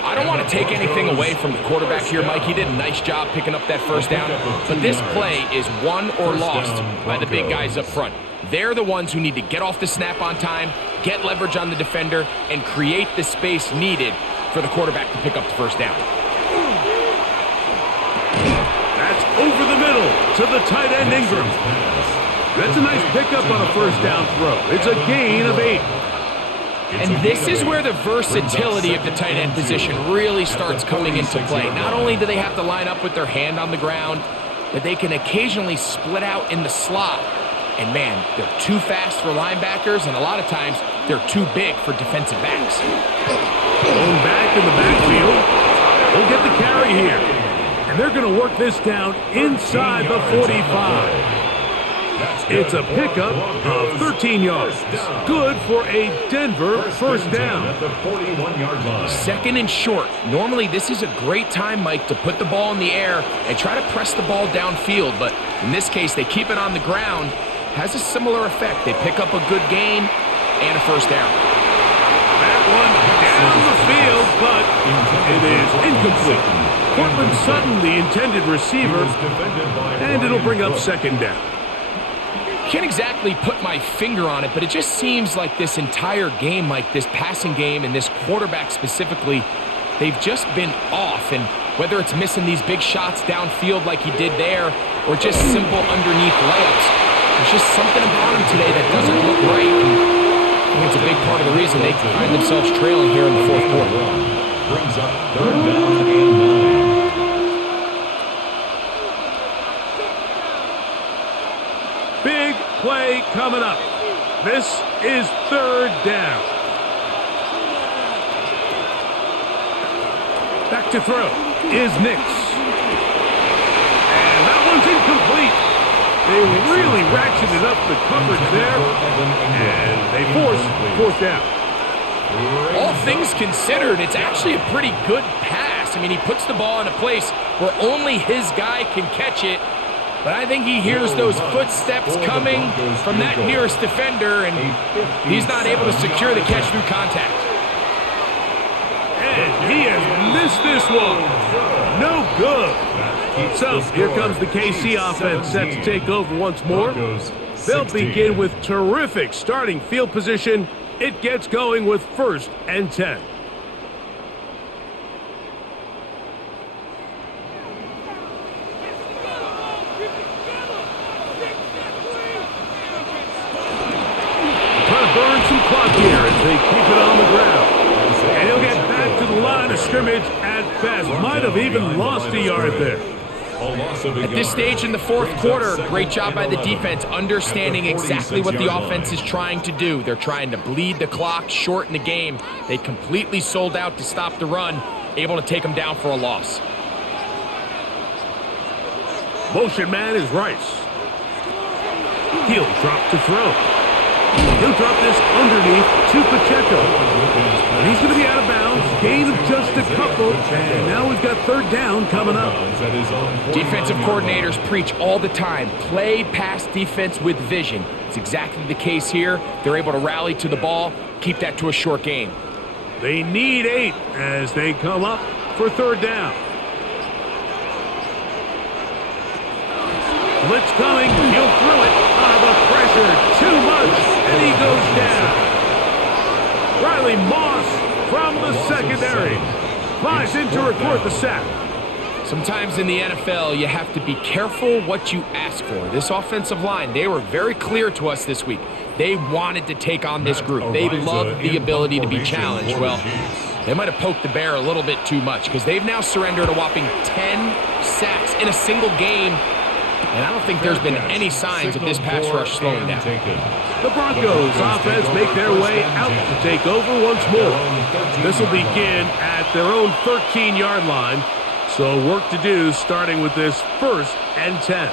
I don't want to take anything away from the quarterback here, Mike. He did a nice job picking up that first down, but this play is won or lost by the big guys up front. They're the ones who need to get off the snap on time, get leverage on the defender, and create the space needed for the quarterback to pick up the first down. That's over the middle to the tight end Ingram. That's a nice pickup on a first down throw. It's a gain of 8. And this is where the versatility of the tight end position really starts coming into play. Not only do they have to line up with their hand on the ground, but they can occasionally split out in the slot. And man, they're too fast for linebackers, and a lot of times they're too big for defensive backs. Going back in the backfield. They'll get the carry here. And they're going to work this down inside the 45. It's a pickup of 13 yards. Good for a Denver first down. At the 41-yard line. Second and short. Normally, this is a great time, Mike, to put the ball in the air and try to press the ball downfield. But in this case, they keep it on the ground. Has a similar effect. They pick up a good gain and a first down. That one down the field, but it is incomplete. Cortland Sutton, the intended receiver, and it'll bring up second down. Can't exactly put my finger on it, but it just seems like this entire game, like this passing game and this quarterback specifically, they've just been off. And whether it's missing these big shots downfield like he did there or just simple underneath layups, there's just something about him today that doesn't look right. I think it's a big part of the reason they find themselves trailing here in the fourth quarter. Brings up third down and 9. Big play coming up. This is third down. Back to throw is Nix. And that one's incomplete. They really ratcheted up the coverage there, and they force fourth down. All things considered, it's actually a pretty good pass. I mean, he puts the ball in a place where only his guy can catch it. But I think he hears those footsteps coming from that nearest defender, and he's not able to secure the catch through contact. And he has missed this one. No good. So here comes the KC offense set to take over once more. They'll begin with terrific starting field position. It gets going with first and 10. Burn some clock here as they keep it on the ground. And he'll get back to the line of scrimmage at best. Might have even lost a yard there. At this stage in the fourth quarter, great job by the defense understanding exactly what the offense is trying to do. They're trying to bleed the clock, shorten the game. They completely sold out to stop the run, able to take them down for a loss. Motion man is Rice. He'll drop to throw. He'll drop this underneath to Pacheco. And he's going to be out of bounds. Gain of just a couple. And now we've got third down coming up. Defensive coordinators preach all the time. Play pass defense with vision. It's exactly the case here. They're able to rally to the ball, keep that to a short game. They need 8 as they come up for third down. Blitz coming. He'll throw it. The pressure too much, and he goes down. Riley Moss from the secondary flies in to report the sack. Sometimes in the NFL, you have to be careful what you ask for. This offensive line, they were very clear to us this week. They wanted to take on this group. They loved the ability to be challenged. Well, they might have poked the bear a little bit too much because they've now surrendered a whopping 10 sacks in a single game. And I don't think there's been any signs of this pass rush slowing down. The Broncos offense make their way out to take over once more. This will begin at their own 13-yard line. So work to do starting with this first and 10.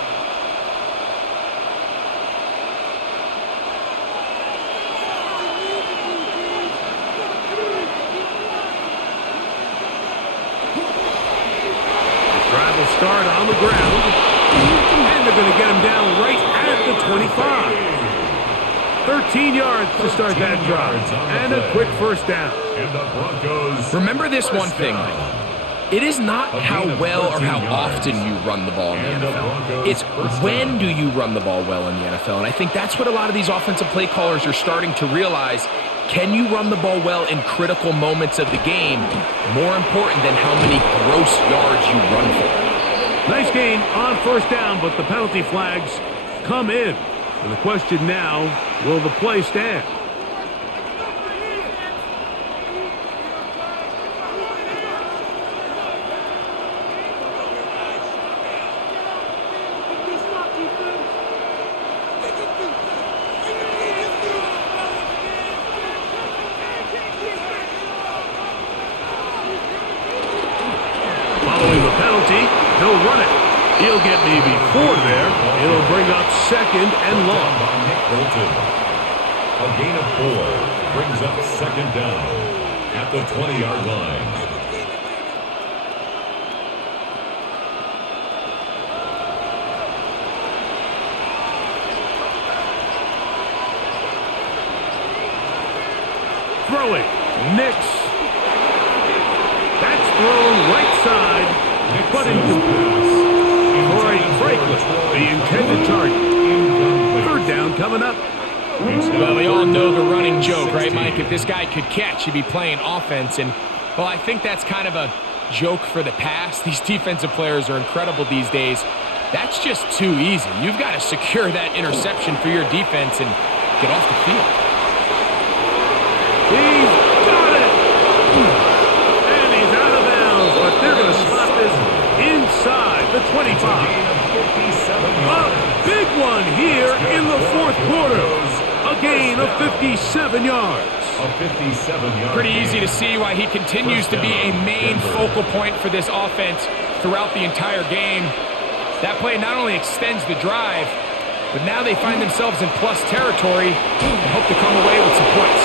The drive will start on the ground. And they're going to get him down right at the 25. 13 yards to start that drive. And a quick first down. And the Broncos. Remember this one thing, Mike. It is not how well or how often you run the ball in the NFL. It's when do you run the ball well in the NFL. And I think that's what a lot of these offensive play callers are starting to realize. Can you run the ball well in critical moments of the game? More important than how many gross yards you run for. Nice gain on first down, but the penalty flags come in. And the question now, will the play stand? Following the penalty, he'll run it. He'll get maybe 4 there. It'll bring up second and long. A gain of 4 brings up second down at the 20-yard line. Throwing, Nix. That's thrown right side, but incomplete. Franklin, the intended target. Third down coming up. Well, we all know the running joke, right, Mike? If this guy could catch, he'd be playing offense. And, well, I think that's kind of a joke for the past. These defensive players are incredible these days. That's just too easy. You've got to secure that interception for your defense and get off the field. He's got it! And he's out of bounds, but they're going to spot this inside the 25. A big one here in the fourth quarter. A gain of 57 yards. Pretty easy to see why he continues to be a main focal point for this offense throughout the entire game. That play not only extends the drive, but now they find themselves in plus territory and hope to come away with some points.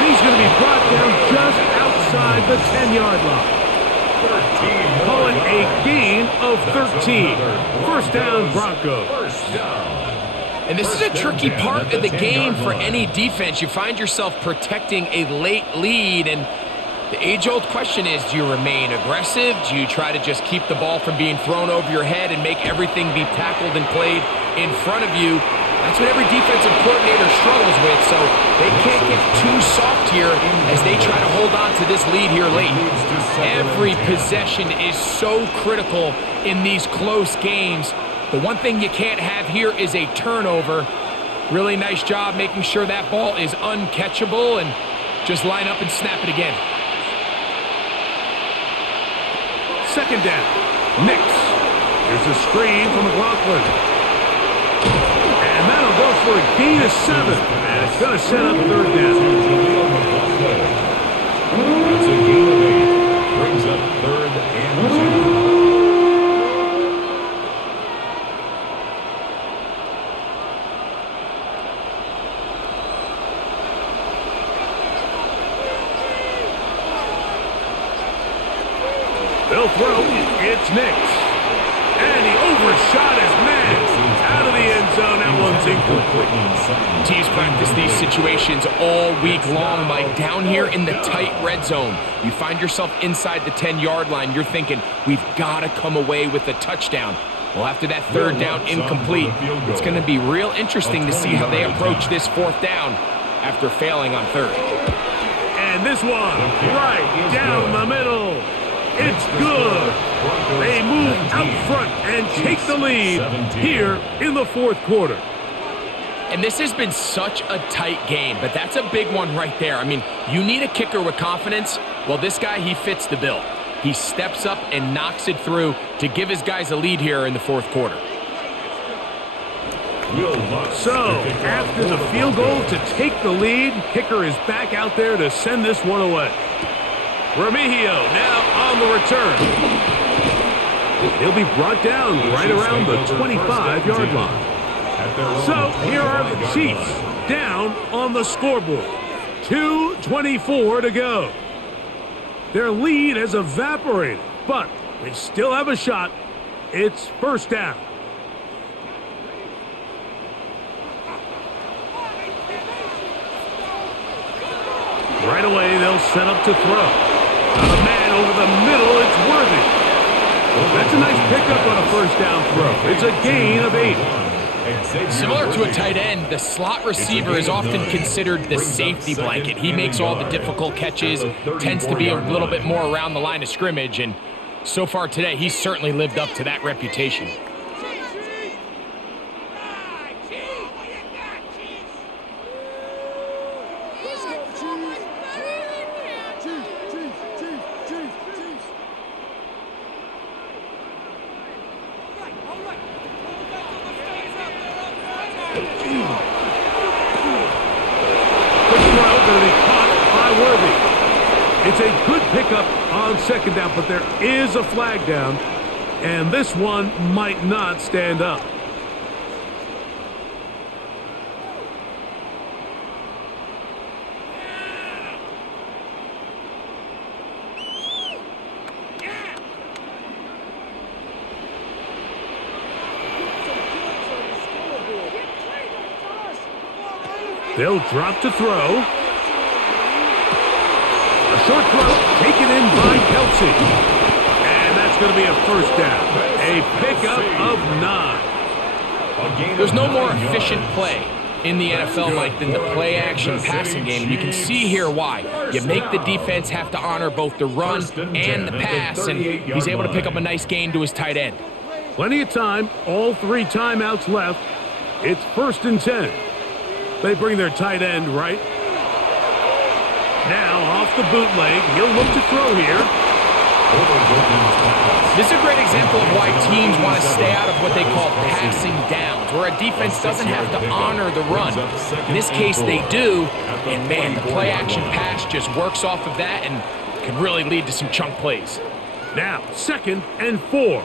And he's going to be brought down just outside the 10-yard line. Call it a gain of 13. First down, Broncos. And this is a tricky part of the game for any defense. You find yourself protecting a late lead, and the age-old question is, do you remain aggressive? Do you try to just keep the ball from being thrown over your head and make everything be tackled and played in front of you? That's what every defensive coordinator struggles with, so they can't get too soft here as they try to hold on to this lead here late. Every possession is so critical in these close games. The one thing you can't have here is a turnover. Really nice job making sure that ball is uncatchable and just line up and snap it again. Second down. Nix. Here's a screen from McLaughlin. And that'll go for a gain of 7. And it's going to set up third down. That's a gain of 8. Brings up third and 2. They'll throw. It's Nix. And he overshot his man. Out of the end zone. That one's incomplete. Teams practice these situations all week long, Mike. Down here in the tight red zone, you find yourself inside the 10-yard line. You're thinking, we've got to come away with a touchdown. Well, after that third down incomplete, it's going to be real interesting to see how they approach this fourth down after failing on third. And this one, right down the middle. It's good. They move out front and take the lead here in the fourth quarter. And this has been such a tight game, but that's a big one right there. I mean, you need a kicker with confidence. Well, this guy, he fits the bill. He steps up and knocks it through to give his guys a lead here in the fourth quarter. So, after the field goal to take the lead, kicker is back out there to send this one away. Remigio now on the return. He'll be brought down right around the 25-yard line. So here are the Chiefs down on the scoreboard. 2:24 to go. Their lead has evaporated, but they still have a shot. It's first down. Right away, they'll set up to throw. Got a man over the middle. It's Worthy. That's a nice pickup on a first down throw. It's a gain of 8. Similar to a tight end, the slot receiver is often considered the safety blanket. He makes all the difficult catches, tends to be a little bit more around the line of scrimmage, and so far today, he's certainly lived up to that reputation. It's a good pickup on second down, but there is a flag down, and this one might not stand up. They'll drop to throw. A short throw taken in by Kelsey. And that's going to be a first down. A pickup of 9. There's no more efficient play in the NFL, Mike, than the play-action passing game. And you can see here why. You make the defense have to honor both the run and the pass, and he's able to pick up a nice gain to his tight end. Plenty of time. All 3 timeouts left. It's 1st and 10. They bring their tight end right. Now, off the bootleg, he'll look to throw here. This is a great example of why teams want to stay out of what they call passing downs, where a defense doesn't have to honor the run. In this case, they do, and man, the play-action pass just works off of that and can really lead to some chunk plays. Now, 2nd and 4.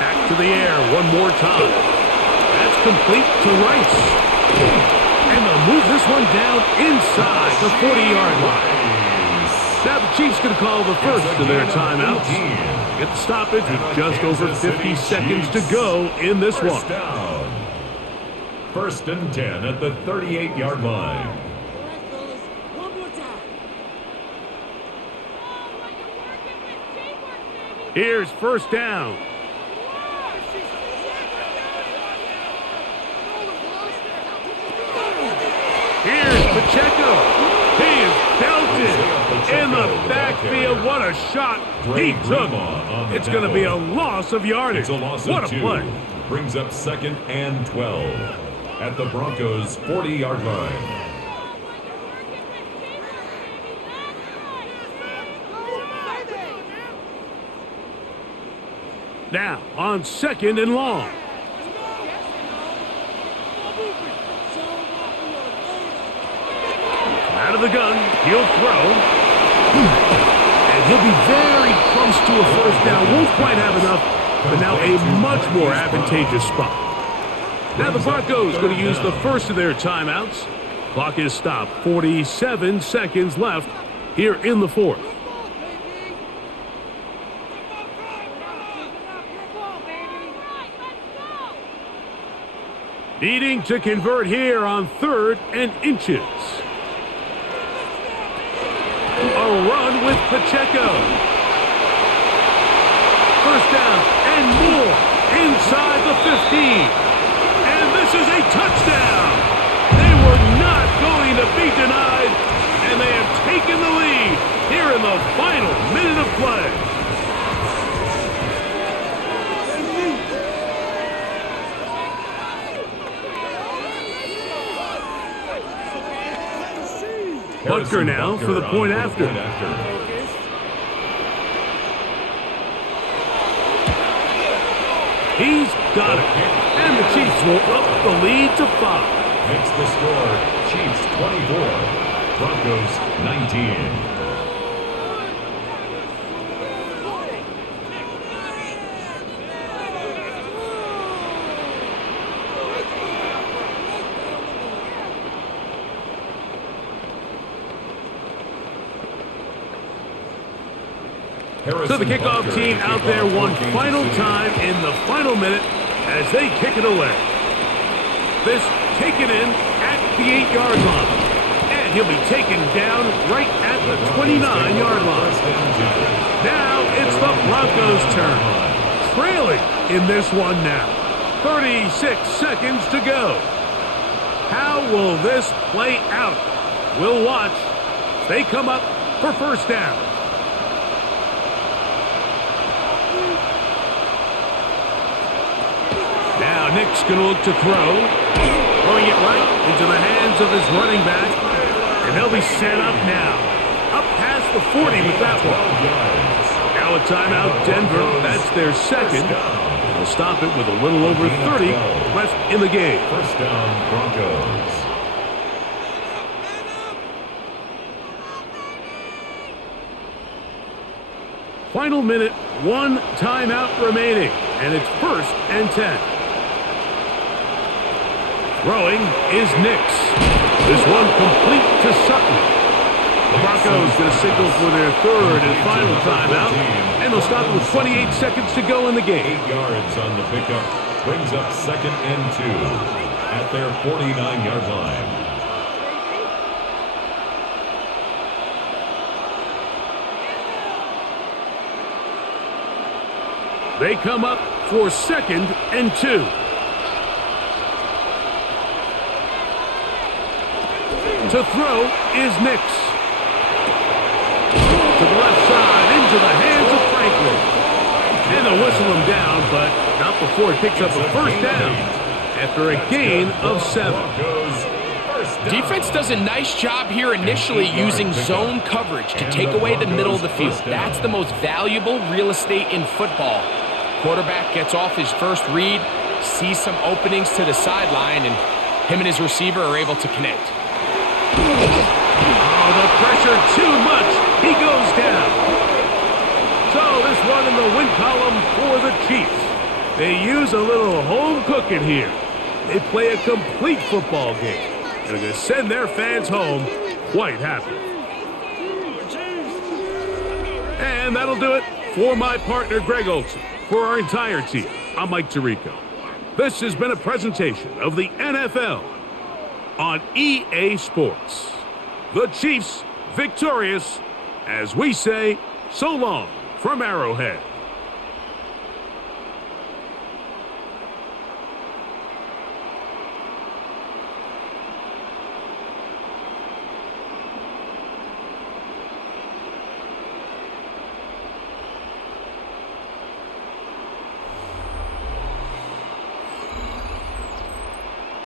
Back to the air one more time. That's complete to Rice. And they'll move this one down inside the 40-yard line. Now the Chiefs going to call the first of their timeouts. Get the stoppage with just over 50 seconds to go in this one. 1st and 10 at the 38-yard line. Here's 1st down. Here's Pacheco. He is belted in the backfield. What a shot he took. It's going to be a loss of yardage. What a play. Brings up 2nd and 12 at the Broncos' 40-yard line. Now on 2nd and long. Out of the gun, he'll throw. And he'll be very close to a first down. Won't quite have enough, but now a much more advantageous spot. Now the Broncos going to use the first of their timeouts. Clock is stopped. 47 seconds left here in the 4th. Needing to convert here on 3rd and inches. A run with Pacheco. First down and more inside the 15. And this is a touchdown. They were not going to be denied, and they have taken the lead here in the final minute of play. Butker now for the point after. He's got it. And the Chiefs will up the lead to 5. Makes the score Chiefs 24, Broncos 19. So the kickoff team out there one final time in the final minute as they kick it away. This taken in at 58-yard line. And he'll be taken down right at the 29-yard line. Now it's the Broncos' turn. Trailing in this one now. 36 seconds to go. How will this play out? We'll watch. They come up for first down. Now Nick's going to look to throw. Throwing it right into the hands of his running back. And they'll be set up now. Up past the 40 with that one. Now a timeout, Denver. That's their second. They'll stop it with a little over 30 left in the game. First down, Broncos. Final minute, one timeout remaining, and it's 1st and 10. Throwing is Nix. This one complete to Sutton. The Broncos going to signal for their third and final timeout, and they'll stop with 28 seconds to go in the game. 8 yards on the pickup brings up 2nd and 2 at their 49-yard line. They come up for 2nd and 2. To throw is Nix. To the left side, into the hands of Franklin. And they'll whistle him down, but not before he picks up a first down after a gain of 7. Defense does a nice job here initially using zone coverage to take away the middle of the field. That's the most valuable real estate in football. Quarterback gets off his first read, sees some openings to the sideline, and him and his receiver are able to connect. Oh, the pressure too much. He goes down. So this one in the win column for the Chiefs. They use a little home cooking here. They play a complete football game. And they're going to send their fans home quite happy. And that'll do it for my partner, Greg Olson. For our entire team, I'm Mike Tirico. This has been a presentation of the NFL on EA Sports. The Chiefs victorious, as we say, so long from Arrowhead.